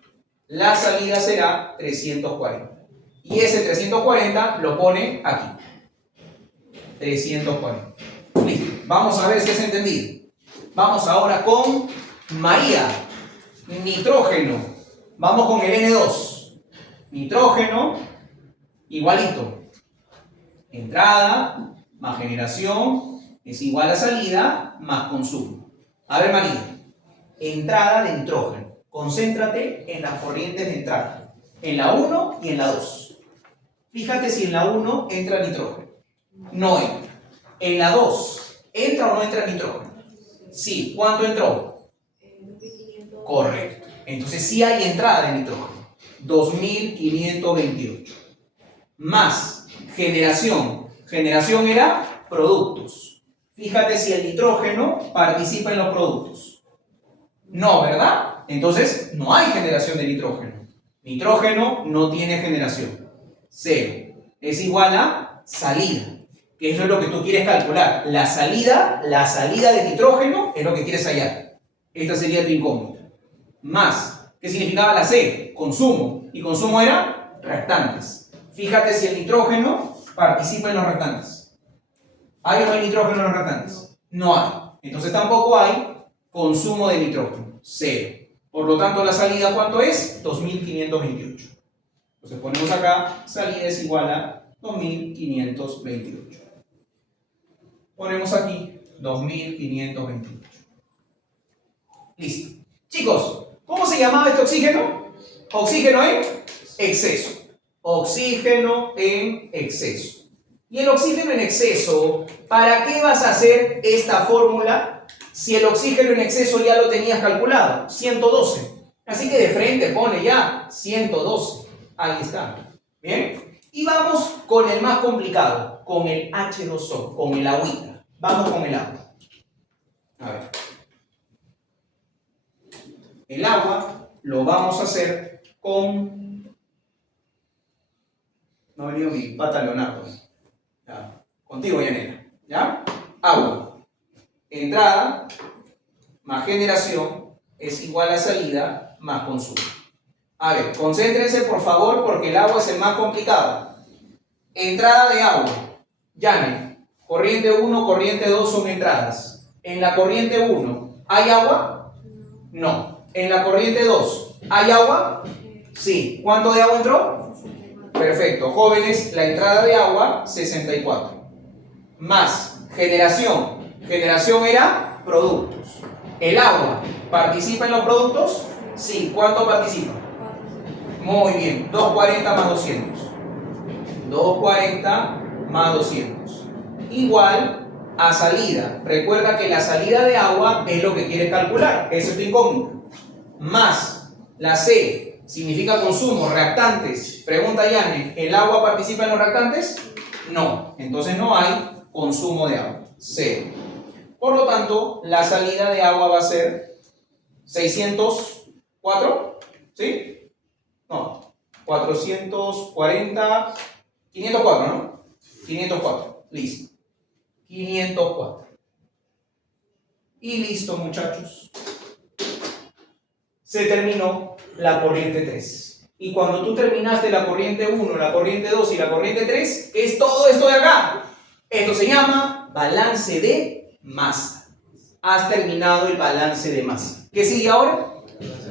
La salida será 340. Y ese 340 lo pone aquí. 340. Listo. Vamos a ver si es entendido. Vamos ahora con María. Nitrógeno. Vamos con el N2. Nitrógeno, igualito. Entrada más generación es igual a salida más consumo. A ver, María. Entrada de nitrógeno. Concéntrate en las corrientes de entrada. En la 1 y en la 2. Fíjate si en la 1 entra nitrógeno. No entra. En la 2, ¿entra o no entra nitrógeno? Sí. ¿Cuánto entró? 2500. Correcto. Entonces sí hay entrada de nitrógeno. 2528. Más generación. Generación era productos. Fíjate si el nitrógeno participa en los productos. No, ¿verdad? Entonces, no hay generación de nitrógeno. Nitrógeno no tiene generación. 0. Es igual a salida. Que eso es lo que tú quieres calcular. La salida de nitrógeno es lo que quieres hallar. Esta sería tu incógnita. Más, ¿qué significaba la C? Consumo. Y consumo era reactantes. Fíjate si el nitrógeno participa en los reactantes. ¿Hay o no hay nitrógeno en los reactantes? No hay. Entonces tampoco hay consumo de nitrógeno. 0. Por lo tanto, la salida, ¿cuánto es? 2528. Entonces ponemos acá, salida es igual a 2528. Ponemos aquí 2528. Listo. Chicos, ¿cómo se llamaba este oxígeno? Oxígeno en exceso. Oxígeno en exceso. Y el oxígeno en exceso, ¿para qué vas a hacer esta fórmula si el oxígeno en exceso ya lo tenías calculado? 112. Así que de frente pone ya 112. Ahí está. ¿Bien? Y vamos con el más complicado, con el H2O, con el agüita. Vamos con el agua. A ver. El agua lo vamos a hacer con... No ha venido mi pata Leonardo. Ya. Contigo, Yanela. ¿Ya? Agua. Entrada más generación es igual a salida más consumo. A ver, concéntrense por favor porque el agua es el más complicado. Entrada de agua. Llame. Corriente 1, corriente 2 son entradas. En la corriente 1, ¿hay agua? No. En la corriente 2, ¿hay agua? Sí. ¿Cuánto de agua entró? 64. Perfecto. Jóvenes, la entrada de agua, 64. Más generación. Generación era productos. ¿El agua participa en los productos? Sí. ¿Cuánto participa? 4. Muy bien. 240 más 200. 240 más 200. Igual a salida. Recuerda que la salida de agua es lo que quieres calcular. Eso es tu incógnita. Más la C significa consumo, reactantes. Pregunta Yane, ¿el agua participa en los reactantes? No. Entonces no hay consumo de agua. 0. Por lo tanto, la salida de agua va a ser 604. ¿Sí? No. 440. 504, ¿no? 504. Listo. 504. Y listo, muchachos. Se terminó la corriente 3. Y cuando tú terminaste la corriente 1, la corriente 2 y la corriente 3, ¿qué es todo esto de acá? Esto se llama balance de masa. Has terminado el balance de masa. ¿Qué sigue ahora?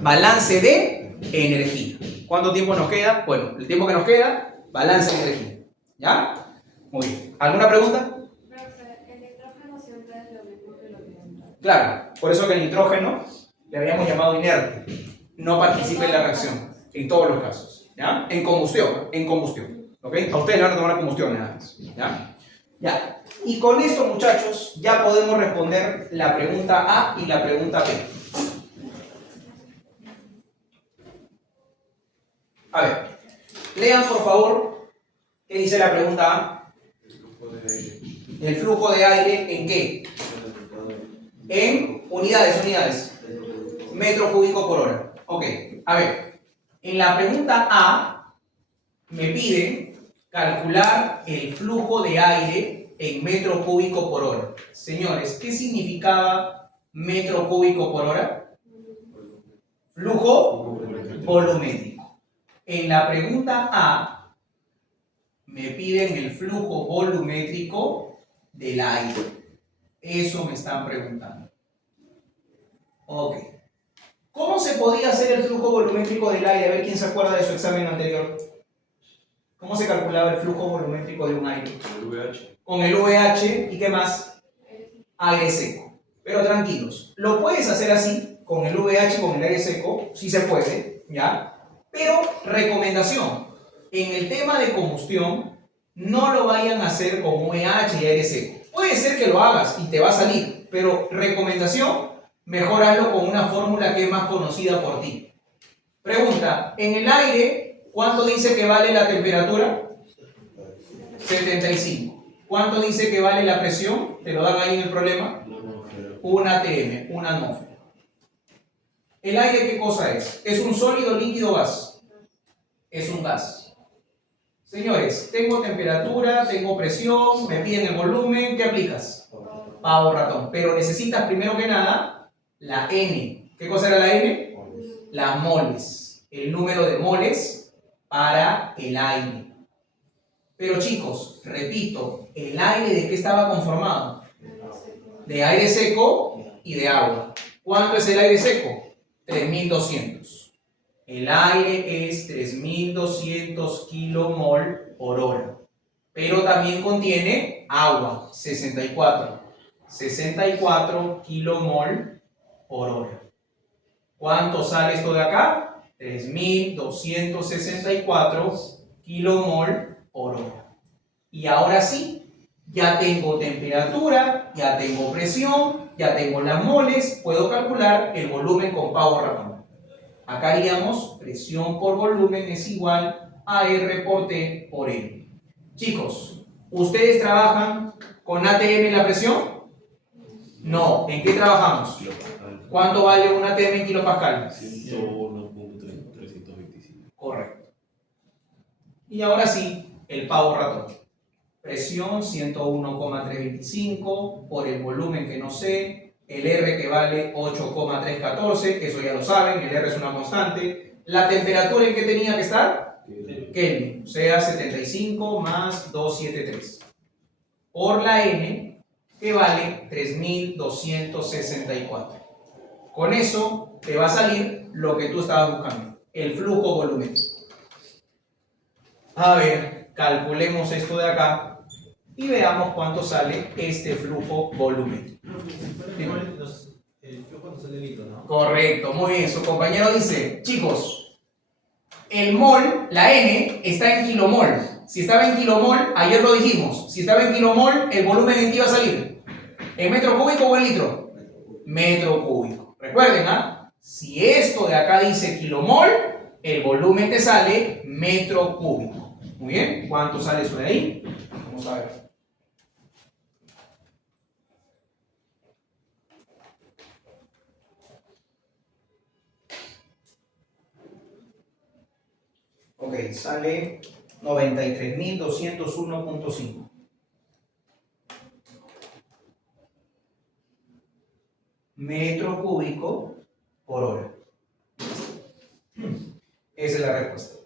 Balance de energía. ¿Cuánto tiempo nos queda? Bueno, el tiempo que nos queda, balance de energía. ¿Ya? Muy bien. ¿Alguna pregunta? El nitrógeno siempre es lo mismo que lo que entra. Claro, por eso que el nitrógeno le habíamos llamado inerte. No participa en la reacción, en todos los casos. ¿Ya? En combustión, en combustión. ¿Ok? A ustedes le van a tomar combustión nada más. ¿Ya? Ya. Y con esto, muchachos, ya podemos responder la pregunta A y la pregunta B. A ver, lean por favor qué dice la pregunta A. El flujo de aire ¿en qué? En unidades. Metro cúbico por hora. Ok, a ver. En la pregunta A me piden calcular el flujo de aire en metro cúbico por hora. Señores, ¿qué significaba metro cúbico por hora? Flujo volumétrico. En la pregunta A me piden el flujo volumétrico del aire. Eso me están preguntando. Ok. ¿Cómo se podía hacer el flujo volumétrico del aire? A ver quién se acuerda de su examen anterior. ¿Cómo se calculaba el flujo volumétrico de un aire? Con el VH y ¿qué más? Aire seco. Pero tranquilos, lo puedes hacer así, con el VH y con el aire seco, sí se puede, ¿ya? Pero recomendación, en el tema de combustión, no lo vayan a hacer con VH y aire seco. Puede ser que lo hagas y te va a salir, pero recomendación, mejor hazlo con una fórmula que es más conocida por ti. Pregunta, en el aire, ¿cuánto dice que vale la temperatura? 75. ¿Cuánto dice que vale la presión? ¿Te lo dan ahí en el problema? 1 atm, 1 atmósfera. ¿El aire qué cosa es? ¿Es un sólido, líquido o gas? Es un gas. Señores, tengo temperatura, tengo presión, me piden el volumen, ¿qué aplicas? Pavo ratón. Pero necesitas primero que nada la N. ¿Qué cosa era la N? Las moles. El número de moles para el aire. Pero chicos, repito, ¿el aire de qué estaba conformado? De aire seco y de agua. ¿Cuánto es el aire seco? 3200. El aire es 3200 kilomol por hora. Pero también contiene agua, 64 kilomol por hora. ¿Cuánto sale esto de acá? 3264 kilomol por hora. Y ahora sí, ya tengo temperatura, ya tengo presión, ya tengo las moles, puedo calcular el volumen con pavo ratón. Acá haríamos presión por volumen es igual a R por T por M. Chicos, ¿ustedes trabajan con ATM la presión? No, ¿en qué trabajamos? ¿Cuánto vale un ATM en kilopascal? 101.325. Correcto. Y ahora sí, el pavo ratón. Presión 101,325 por el volumen que no sé, el R que vale 8,314, eso ya lo saben, el R es una constante. La temperatura en que tenía que estar, Kelvin, o sea 75 más 273. Por la N que vale 3264. Con eso te va a salir lo que tú estabas buscando, el flujo volumétrico. A ver, calculemos esto de acá y veamos cuánto sale este flujo volumétrico. El flujo no sale litro, ¿no? Correcto, muy bien. Su compañero dice, chicos, el mol, la N, está en kilomol. Si estaba en kilomol, ayer lo dijimos, si estaba en kilomol, el volumen en qué iba a salir. ¿En metro cúbico o en litro? Metro cúbico. Recuerden, ¿ah? Si esto de acá dice kilomol, el volumen te sale metro cúbico. Muy bien, ¿cuánto sale eso de ahí? Vamos a ver. Ok, sale 93.201.5. Metro cúbico por hora. Esa es la respuesta.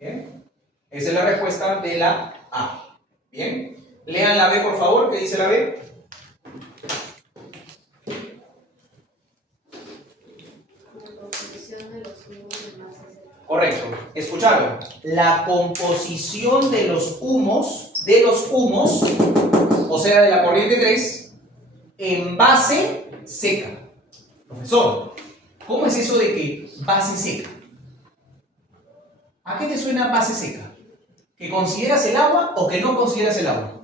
¿Bien? Esa es la respuesta de la A. ¿Bien? Lean la B, por favor. ¿Qué dice la B? La composición de los humos de masa seca. Correcto. Escucharon. La composición de los humos, o sea, de la corriente 3, en base seca. Profesor, ¿cómo es eso de que base seca? ¿A qué te suena base seca? ¿Que consideras el agua o que no consideras el agua?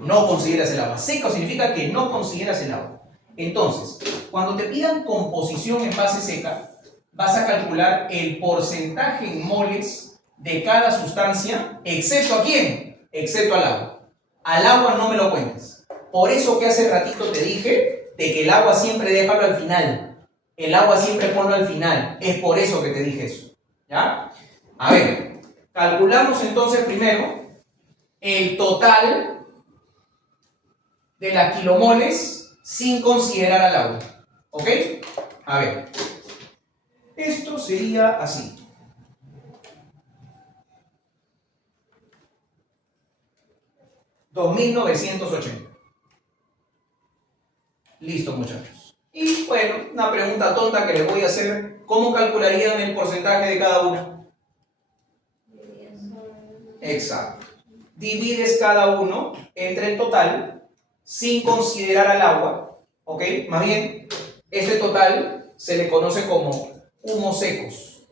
No consideras el agua. Seco significa que no consideras el agua. Entonces, cuando te pidan composición en base seca, vas a calcular el porcentaje en moles de cada sustancia, excepto ¿a quién? Excepto al agua. Al agua no me lo cuentes. Por eso que hace ratito te dije de que el agua siempre déjalo al final. El agua siempre ponlo al final. Es por eso que te dije eso. ¿Ya? A ver, calculamos entonces primero el total de las kilomoles sin considerar al agua. ¿Ok? A ver. Esto sería así. $2.980. Listo, muchachos. Y bueno, una pregunta tonta que les voy a hacer. ¿Cómo calcularían el porcentaje de cada una? Exacto. Divides cada uno entre el total sin considerar al agua. ¿Ok? Más bien, este total se le conoce como humos secos.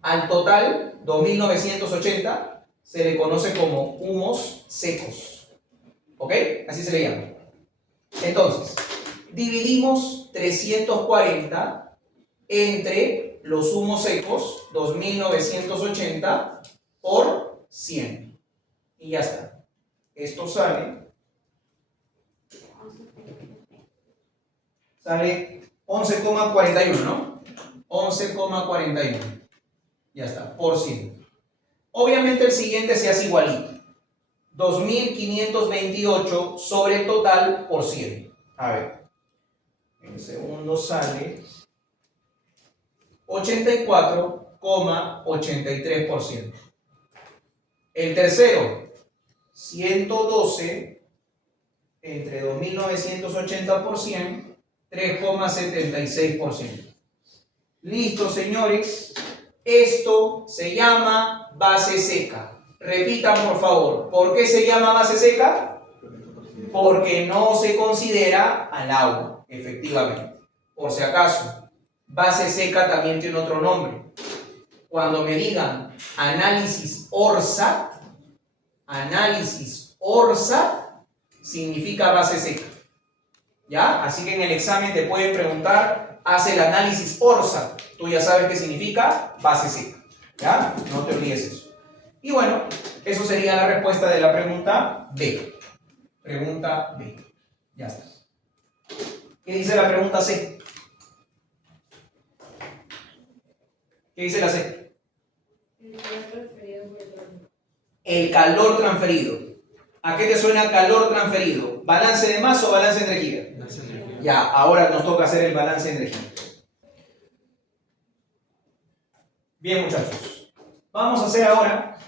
Al total, 2.980, se le conoce como humos secos. ¿Ok? Así se le llama. Entonces, dividimos 340 entre los humos secos, 2.980 por 100. Y ya está. Esto sale 11,41, ¿no? 11,41. Ya está, por 100. Obviamente el siguiente se hace igualito. 2.528 sobre el total por 100. A ver. En el segundo sale 84,83%. El tercero, 112 entre 2.980 por 100, 3,76%. Listo, señores. Esto se llama base seca. Repitan, por favor. ¿Por qué se llama base seca? Porque no se considera al agua, efectivamente. Por si acaso, base seca también tiene otro nombre. Cuando me digan análisis ORSAT significa base seca. ¿Ya? Así que en el examen te pueden preguntar, haz el análisis ORSAT. Tú ya sabes qué significa base seca. ¿Ya? No te olvides eso. Y bueno, eso sería la respuesta de la pregunta B. Pregunta B. Ya está. ¿Qué dice la pregunta C? ¿Qué dice la C? El calor transferido. ¿A qué te suena calor transferido? ¿Balance de masa o balance de energía? Ya, ahora nos toca hacer el balance de energía. Bien, muchachos. Vamos a hacer ahora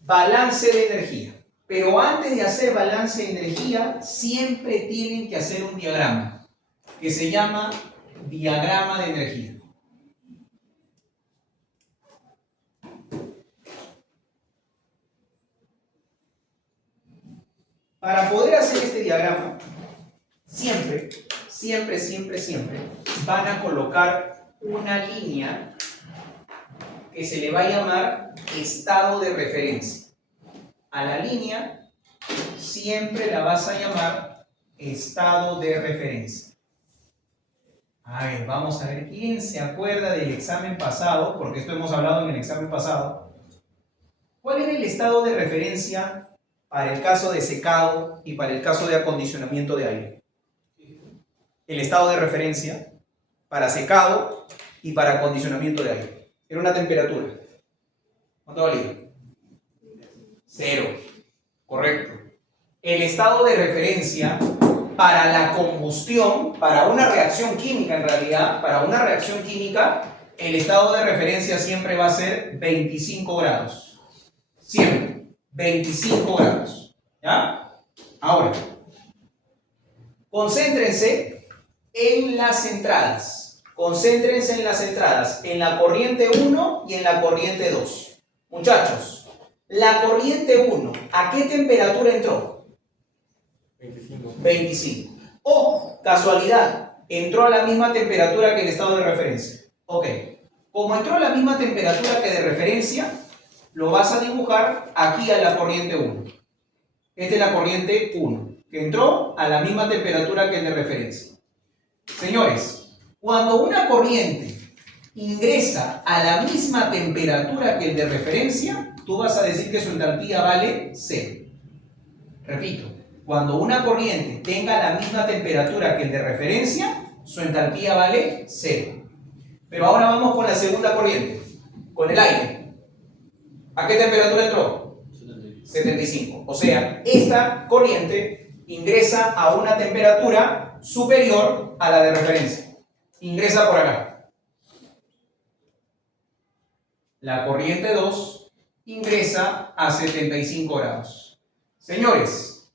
balance de energía. Pero antes de hacer balance de energía, siempre tienen que hacer un diagrama que se llama diagrama de energía. Para poder hacer este diagrama, siempre van a colocar una línea que se le va a llamar estado de referencia. A la línea siempre la vas a llamar estado de referencia. A ver, vamos a ver quién se acuerda del examen pasado, porque esto hemos hablado en el examen pasado. ¿Cuál era el estado de referencia para el caso de secado y para el caso de acondicionamiento de aire? El estado de referencia para secado y para acondicionamiento de aire era una temperatura. ¿Cuánto valía? 0. Correcto. El estado de referencia para la combustión, para una reacción química en realidad, para una reacción química, el estado de referencia siempre va a ser 25 grados. Siempre. 25 grados. ¿Ya? Ahora, concéntrense en las entradas. Concéntrense en las entradas, en la corriente 1 y en la corriente 2. Muchachos, la corriente 1, ¿a qué temperatura entró? 25. 25. O, casualidad, entró a la misma temperatura que el estado de referencia. Ok. Como entró a la misma temperatura que de referencia, lo vas a dibujar aquí a la corriente 1. Esta es la corriente 1, que entró a la misma temperatura que el de referencia. Señores, cuando una corriente ingresa a la misma temperatura que el de referencia, tú vas a decir que su entalpía vale 0. Repito, cuando una corriente tenga la misma temperatura que el de referencia, su entalpía vale 0. Pero ahora vamos con la segunda corriente, con el aire. ¿A qué temperatura entró? 75. O sea, esta corriente ingresa a una temperatura superior a la de referencia. Ingresa por acá. La corriente 2 ingresa a 75 grados. Señores,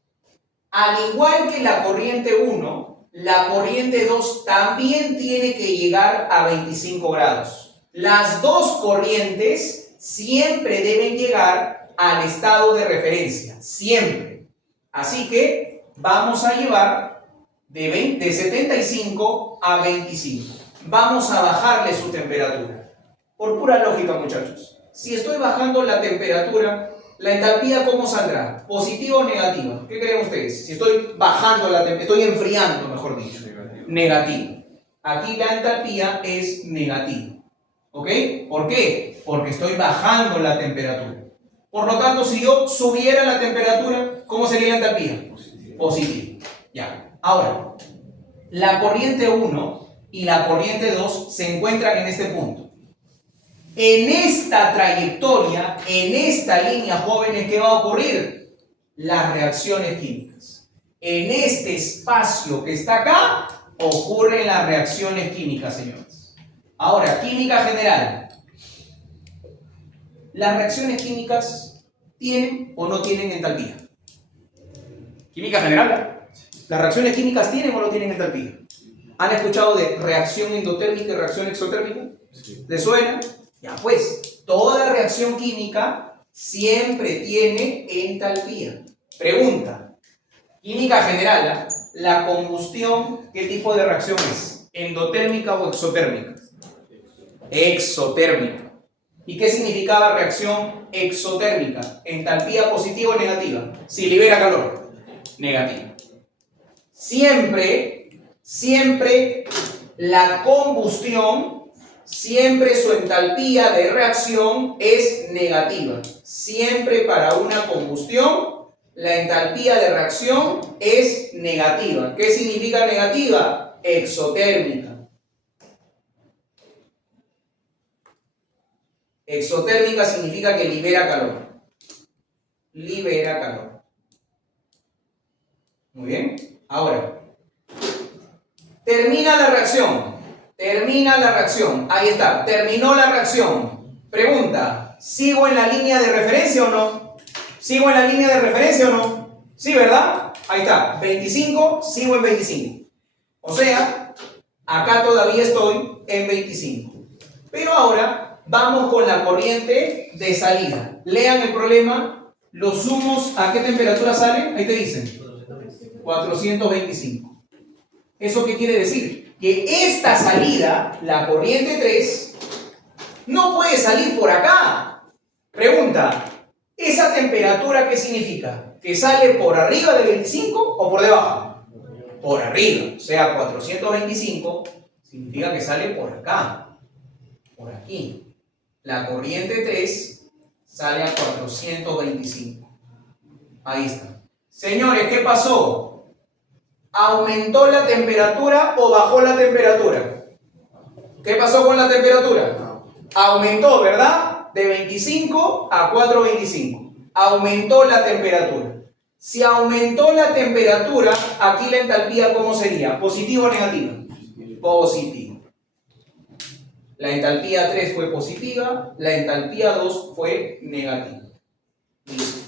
al igual que la corriente 1, la corriente 2 también tiene que llegar a 25 grados. Las dos corrientes siempre deben llegar al estado de referencia, siempre. Así que vamos a llevar de 75 a 25. Vamos a bajarle su temperatura. Por pura lógica, muchachos. Si estoy bajando la temperatura, la entalpía, ¿cómo saldrá? ¿Positiva o negativa? ¿Qué creen ustedes? Si estoy bajando la temperatura, estoy enfriando, mejor dicho. Negativo. Aquí la entalpía es negativa. ¿Ok? ¿Por qué? Porque estoy bajando la temperatura. Por lo tanto, si yo subiera la temperatura, ¿cómo sería la entalpía? Positiva. Ya. Ahora, la corriente 1 y la corriente 2 se encuentran en este punto. En esta trayectoria, en esta línea, jóvenes, ¿qué va a ocurrir? Las reacciones químicas. En este espacio que está acá, ocurren las reacciones químicas, señores. Ahora, química general. ¿Las reacciones químicas tienen o no tienen entalpía? Química general. ¿Las reacciones químicas tienen o no tienen entalpía? ¿Han escuchado de reacción endotérmica y reacción exotérmica? Sí. ¿Les suena? Ya pues, toda reacción química siempre tiene entalpía. Pregunta, química general, ¿la combustión qué tipo de reacción es? ¿Endotérmica o exotérmica? Exotérmica. ¿Y qué significaba reacción exotérmica? ¿Entalpía positiva o negativa? Si libera calor. Negativa. Siempre la combustión, siempre su entalpía de reacción es negativa. Siempre para una combustión, la entalpía de reacción es negativa. ¿Qué significa negativa? Exotérmica. Exotérmica significa que libera calor. Libera calor. Muy bien. Ahora, termina la reacción. Termina la reacción. Ahí está. Terminó la reacción. Pregunta, ¿sigo en la línea de referencia o no? ¿Sigo en la línea de referencia o no? Sí, ¿verdad? Ahí está. 25, sigo en 25. O sea, acá todavía estoy en 25. Pero ahora vamos con la corriente de salida. Lean el problema. Los humos, ¿a qué temperatura salen? Ahí te dicen. 425. ¿Eso qué quiere decir? Que esta salida, la corriente 3, no puede salir por acá. Pregunta, ¿esa temperatura qué significa? ¿Que sale por arriba de 25 o por debajo? Por arriba. O sea, 425 significa que sale por acá. Por aquí. La corriente 3 sale a 425. Ahí está. Señores, ¿qué pasó? ¿Aumentó la temperatura o bajó la temperatura? ¿Qué pasó con la temperatura? Aumentó, ¿verdad? De 25 a 425. Aumentó la temperatura. Si aumentó la temperatura, aquí la entalpía, ¿cómo sería? ¿Positiva o negativa? Positiva. La entalpía 3 fue positiva, la entalpía 2 fue negativa. Listo.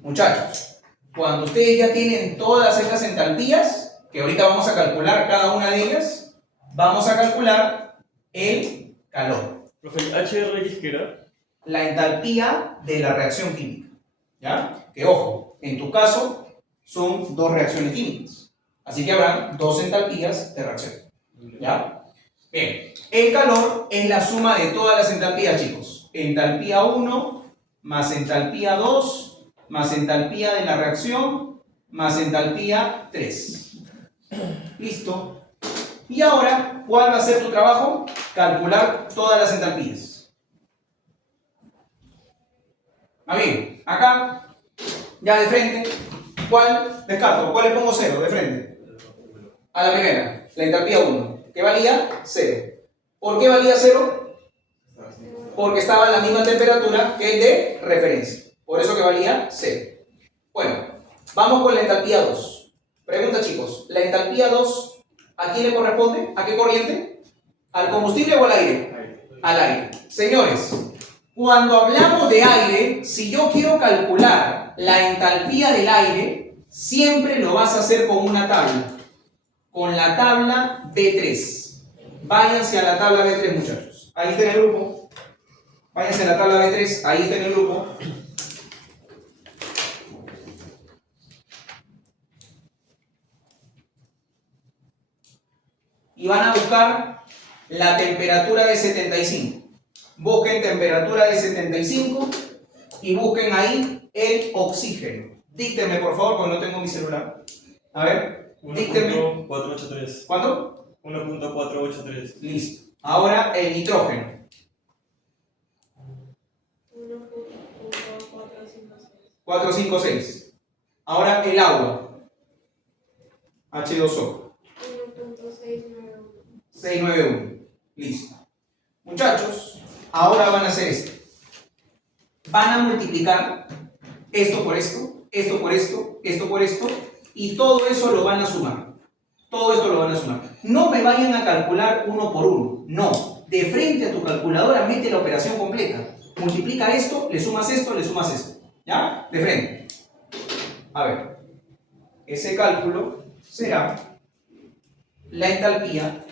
Muchachos, cuando ustedes ya tienen todas estas entalpías, que ahorita vamos a calcular cada una de ellas, vamos a calcular el calor. Profe, HRX, ¿qué era? La entalpía de la reacción química. ¿Ya? Que ojo, en tu caso son dos reacciones químicas. Así que habrán dos entalpías de reacción. ¿Ya? Bien, el calor es la suma de todas las entalpías, chicos. Entalpía 1 más entalpía 2 más entalpía de la reacción más entalpía 3. ¿Listo? Y ahora, ¿cuál va a ser tu trabajo? Calcular todas las entalpías. Amigo, acá, ya de frente, ¿cuál descarto? ¿Cuál le pongo 0 de frente? A la primera, la entalpía 1. ¿Qué valía? 0. ¿Por qué valía 0? Porque estaba a la misma temperatura que el de referencia. Por eso que valía 0. Bueno, vamos con la entalpía 2. Pregunta, chicos, ¿la entalpía 2 a quién le corresponde? ¿A qué corriente? ¿Al combustible o al aire? Al aire. Señores, cuando hablamos de aire, si yo quiero calcular la entalpía del aire, siempre lo vas a hacer con una tabla. Con la tabla B3. Váyanse a la tabla B3, muchachos. Ahí está en el grupo. Váyanse a la tabla B3. Ahí está en el grupo. Y van a buscar la temperatura de 75. Busquen temperatura de 75 y busquen ahí el oxígeno. Díctenme, por favor, porque no tengo mi celular. A ver. Dícteme. 1.483. ¿Cuánto? 1.483. Listo. Ahora el nitrógeno. 1.456. 456. Ahora el agua. H2O. 1.691. 691. Listo. Muchachos, ahora van a hacer esto. Van a multiplicar esto por esto, esto por esto, esto por esto, y todo eso lo van a sumar. Todo esto lo van a sumar. No me vayan a calcular uno por uno. No. De frente a tu calculadora mete la operación completa. Multiplica esto, le sumas esto, le sumas esto. ¿Ya? De frente. A ver. Ese cálculo será la entalpía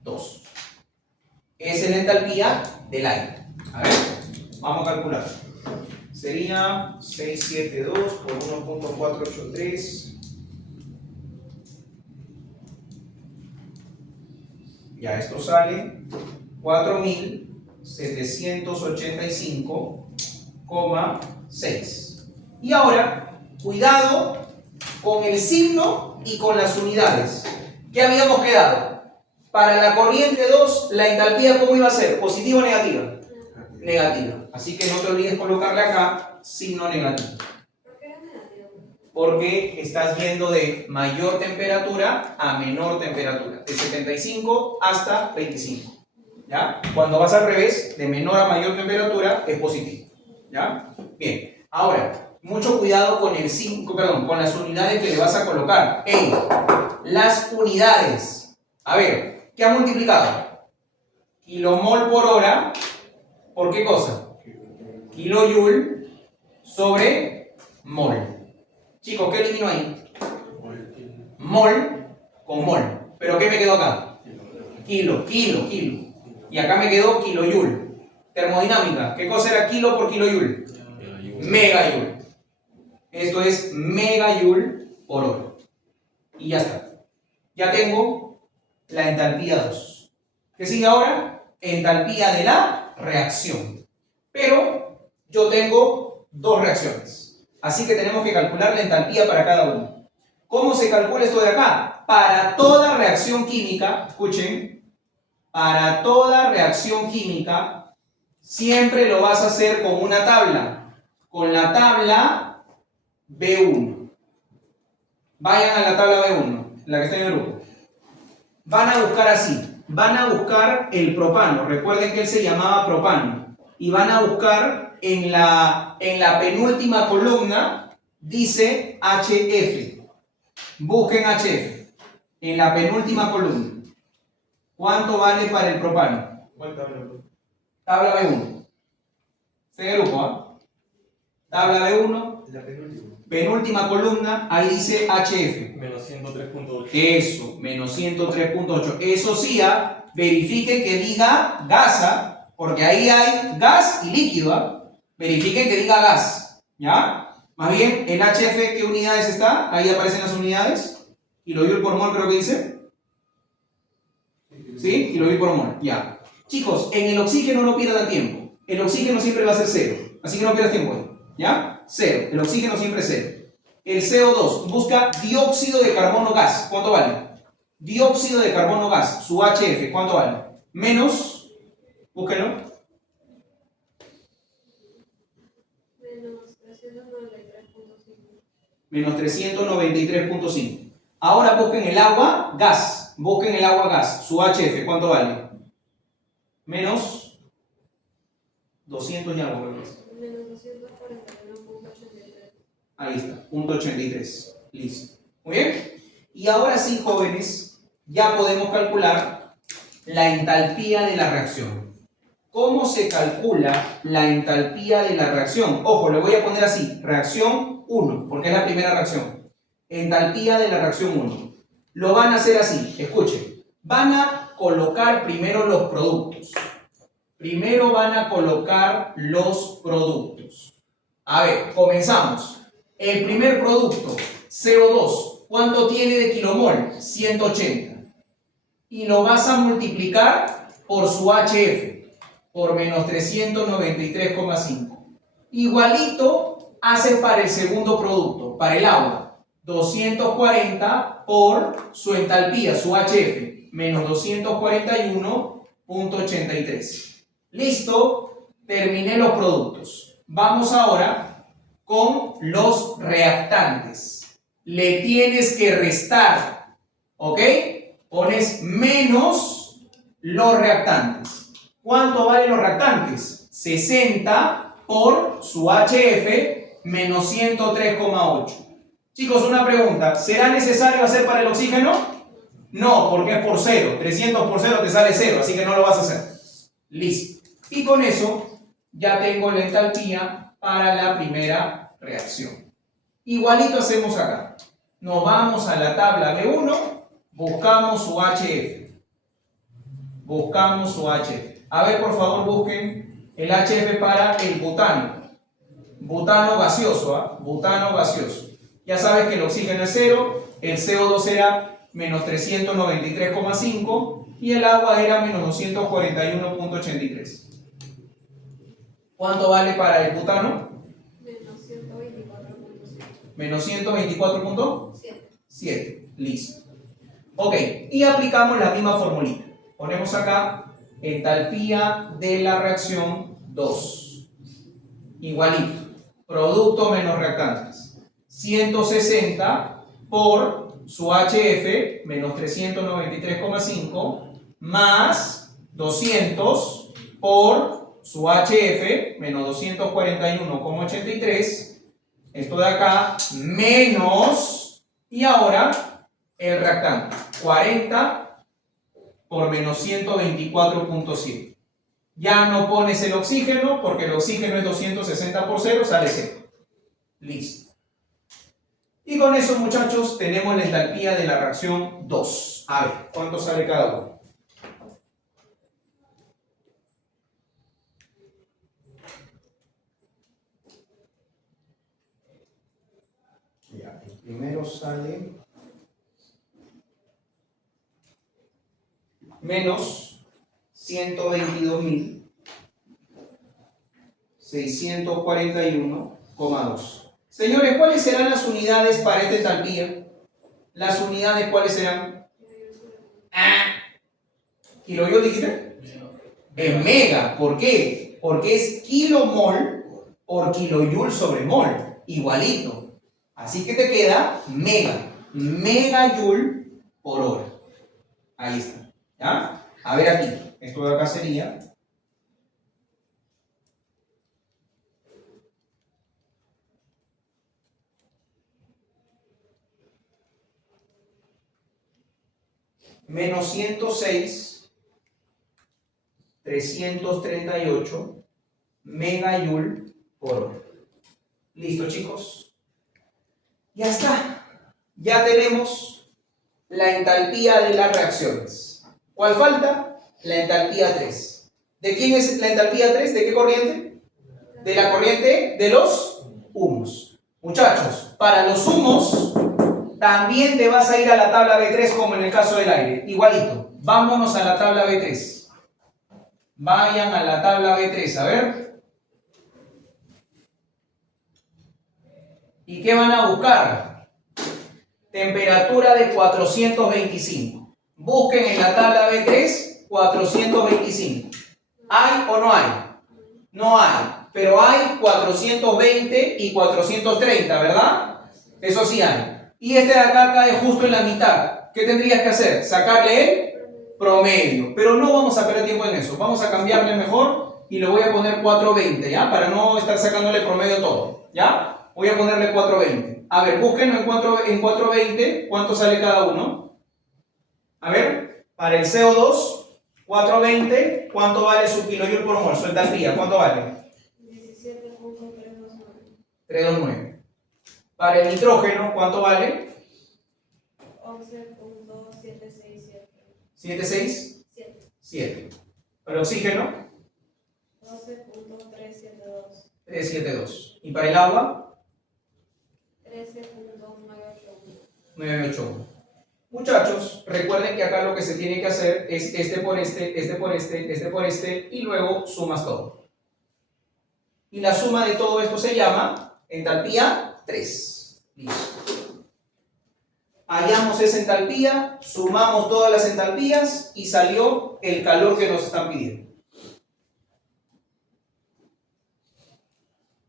2. Esa es la entalpía del aire. A ver, vamos a calcular. Sería 672 por 1.483. Ya esto sale 4.785,6. Y ahora, cuidado con el signo y con las unidades. ¿Qué habíamos quedado? Para la corriente 2, la entalpía, ¿cómo iba a ser? ¿Positiva o negativa? Negativa. Así que no te olvides colocarle acá signo negativo. ¿Por qué era negativo? Porque estás yendo de mayor temperatura a menor temperatura. De 75 hasta 25. ¿Ya? Cuando vas al revés, de menor a mayor temperatura, es positivo. ¿Ya? Bien. Ahora, mucho cuidado con el con las unidades que le vas a colocar. En las unidades. A ver, ¿qué ha multiplicado? Kilomol por hora. ¿Por qué cosa? Kilojoule sobre mol. Chicos, ¿qué elimino ahí? Mol con mol. ¿Pero qué me quedó acá? Kilo. Y acá me quedó kilojoule. Termodinámica. ¿Qué cosa era kilo por kilojoule? Megajoule. Esto es megajoule por hora. Y ya está. Ya tengo la entalpía 2. ¿Qué sigue ahora? Entalpía de la reacción. Pero yo tengo dos reacciones. Así que tenemos que calcular la entalpía para cada uno. ¿Cómo se calcula esto de acá? Para toda reacción química, escuchen, para toda reacción química, siempre lo vas a hacer con una tabla. Con la tabla B1. Vayan a la tabla B1, la que está en el grupo. Van a buscar así. Van a buscar el propano. Recuerden que él se llamaba propano. Y van a buscar en la penúltima columna, dice HF. Busquen HF. En la penúltima columna. ¿Cuánto vale para el propano? ¿Cuál tabla? Tabla B1. Está en el grupo, ¿ah? Tabla B1. La penúltima. Penúltima columna, ahí dice HF. Menos 103.8. Eso, menos 103.8. Eso sí, verifiquen que diga gasa, porque ahí hay gas y líquido. Verifiquen que diga gas, ¿ya? Más bien, el HF, ¿qué unidades está? Ahí aparecen las unidades. Kilojoule por mol creo que dice. ¿Sí? Kilojoule por mol, ya. Chicos, en el oxígeno no pierdan tiempo. El oxígeno siempre va a ser 0. Así que no pierdas tiempo ahí, ¿ya? 0. El oxígeno siempre es 0. El CO2 busca dióxido de carbono gas. ¿Cuánto vale? Dióxido de carbono gas, su HF, ¿cuánto vale? Menos, búsquenlo. Menos 393.5. Menos 393.5. Ahora busquen el agua gas. Busquen el agua gas, su HF, ¿cuánto vale? Menos 200 y algo, creo que es. Menos 241.83. Ahí está, 0.83. Listo. Muy bien. Y ahora sí, jóvenes, ya podemos calcular la entalpía de la reacción. ¿Cómo se calcula la entalpía de la reacción? Ojo, le voy a poner así, reacción 1, porque es la primera reacción. Entalpía de la reacción 1. Lo van a hacer así, escuchen. Van a colocar primero los productos. Primero van a colocar los productos. A ver, comenzamos. El primer producto, CO2, ¿cuánto tiene de kilomol? 180. Y lo vas a multiplicar por su HF, por menos 393,5. Igualito hace para el segundo producto, para el agua. 240 por su entalpía, su HF, menos 241.83. Listo, terminé los productos. Vamos ahora con los reactantes. Le tienes que restar, ¿ok? Pones menos los reactantes. ¿Cuánto valen los reactantes? 60 por su HF menos 103,8. Chicos, una pregunta. ¿Será necesario hacer para el oxígeno? No, porque es por 0. 300 por 0 te sale 0, así que no lo vas a hacer. Listo. Y con eso ya tengo la entalpía para la primera reacción. Igualito hacemos acá. Nos vamos a la tabla B1, buscamos su HF. Buscamos su HF. A ver, por favor, busquen el HF para el butano. Butano gaseoso, ¿ah? Butano gaseoso. Ya sabes que el oxígeno es 0, el CO2 era menos 393,5 y el agua era menos 241,83. ¿Cuánto vale para el butano? Menos 124.7. Menos 124.7. Listo. Ok, y aplicamos la misma formulita. Ponemos acá entalpía de la reacción 2. Igualito. Producto menos reactantes. 160 por su HF menos 393,5 más 200 por su HF menos 241,83. Esto de acá menos, y ahora el reactante, 40 por menos 124.7. Ya no pones el oxígeno porque el oxígeno es 260 por 0, sale 0. Listo. Y con eso, muchachos, tenemos la entalpía de la reacción 2. A ver, ¿cuánto sale cada uno? Ya, el primero sale menos 122.641,2. Señores, ¿cuáles serán las unidades para esta entalpía? ¿Las unidades cuáles serán? ¿Kilojoule dijiste? En mega. ¿Por qué? Porque es kilomol por kilojoule sobre mol. Igualito. Así que te queda mega. Megajoule por hora. Ahí está. ¿Ya? A ver aquí. Esto de acá sería menos 106,338 megajoule por hora. ¿Listo, chicos? Ya está. Ya tenemos la entalpía de las reacciones. ¿Cuál falta? La entalpía 3. ¿De quién es la entalpía 3? ¿De qué corriente? De la corriente de los humos. Muchachos, para los humos también te vas a ir a la tabla B3 como en el caso del aire. Igualito. Vámonos a la tabla B3. Vayan a la tabla B3. A ver. ¿Y qué van a buscar? Temperatura de 425. Busquen en la tabla B3 425. ¿Hay o no hay? No hay. Pero hay 420 y 430, ¿verdad? Eso sí hay. Y este de acá cae justo en la mitad. ¿Qué tendrías que hacer? Sacarle el promedio. Pero no vamos a perder tiempo en eso. Vamos a cambiarle mejor y le voy a poner 420, ¿ya? Para no estar sacándole promedio todo, ¿ya? Voy a ponerle 420. A ver, búsquenlo en 420. ¿Cuánto sale cada uno? A ver, para el CO2, 420. ¿Cuánto vale su kilojoule por mol? Su entalpía, ¿cuánto vale? 17.329. 329. Para el nitrógeno, ¿cuánto vale? 11.767. 76. 7. Para el oxígeno, 12.372. 372. ¿Y para el agua? 13.981. 981. Muchachos, recuerden que acá lo que se tiene que hacer es este por este, este por este, este por este, y luego sumas todo. Y la suma de todo esto se llama entalpía 3. Listo. Hallamos esa entalpía, sumamos todas las entalpías y salió el calor que nos están pidiendo.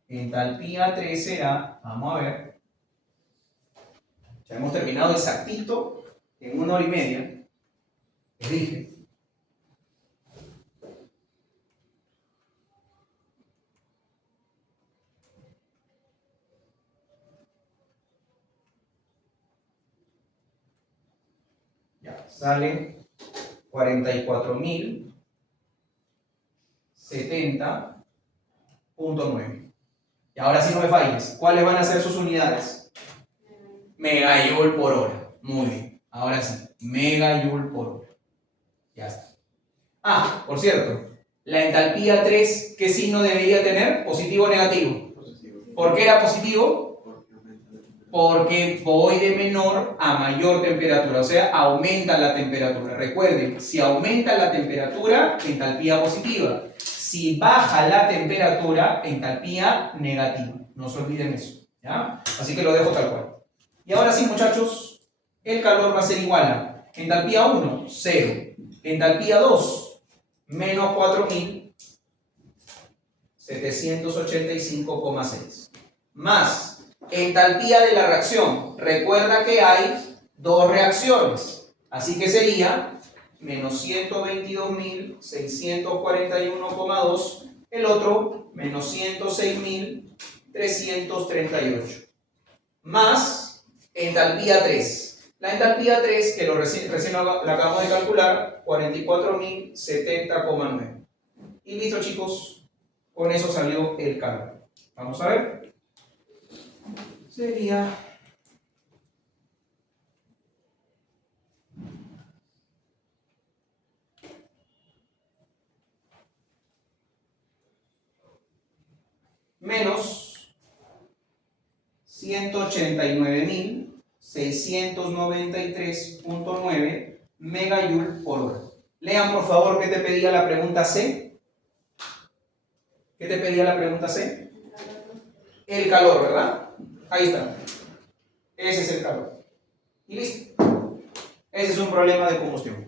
Entalpía 3 será, vamos a ver, ya hemos terminado exactito en 1 hora y media. Les dije, sale 44.070.9. Y ahora sí no me falles. ¿Cuáles van a ser sus unidades? Megajoule por hora. Muy bien. Ahora sí. Megajoule por hora. Ya está. Ah, por cierto. La entalpía 3, ¿qué signo debería tener? ¿Positivo o negativo? ¿Por qué era positivo? Porque voy de menor a mayor temperatura, o sea, aumenta la temperatura. Recuerden, si aumenta la temperatura, entalpía positiva. Si baja la temperatura, entalpía negativa. No se olviden eso, ¿ya? Así que lo dejo tal cual. Y ahora sí, muchachos, el calor va a ser igual a entalpía 1, 0. Entalpía 2, menos 4.785,6. Más entalpía de la reacción. Recuerda que hay dos reacciones. Así que sería menos 122.641,2. El otro, menos 106.338. Más entalpía 3. La entalpía 3, que recién la acabamos de calcular, 44.070,9. Y listo, chicos. Con eso salió el calor. Vamos a ver. Sería menos 189.693.9 megajoule por hora. Lean por favor qué te pedía la pregunta C. ¿Qué te pedía la pregunta C? El calor, ¿verdad? Ahí está. Ese es el calor. Y listo. Ese es un problema de combustión.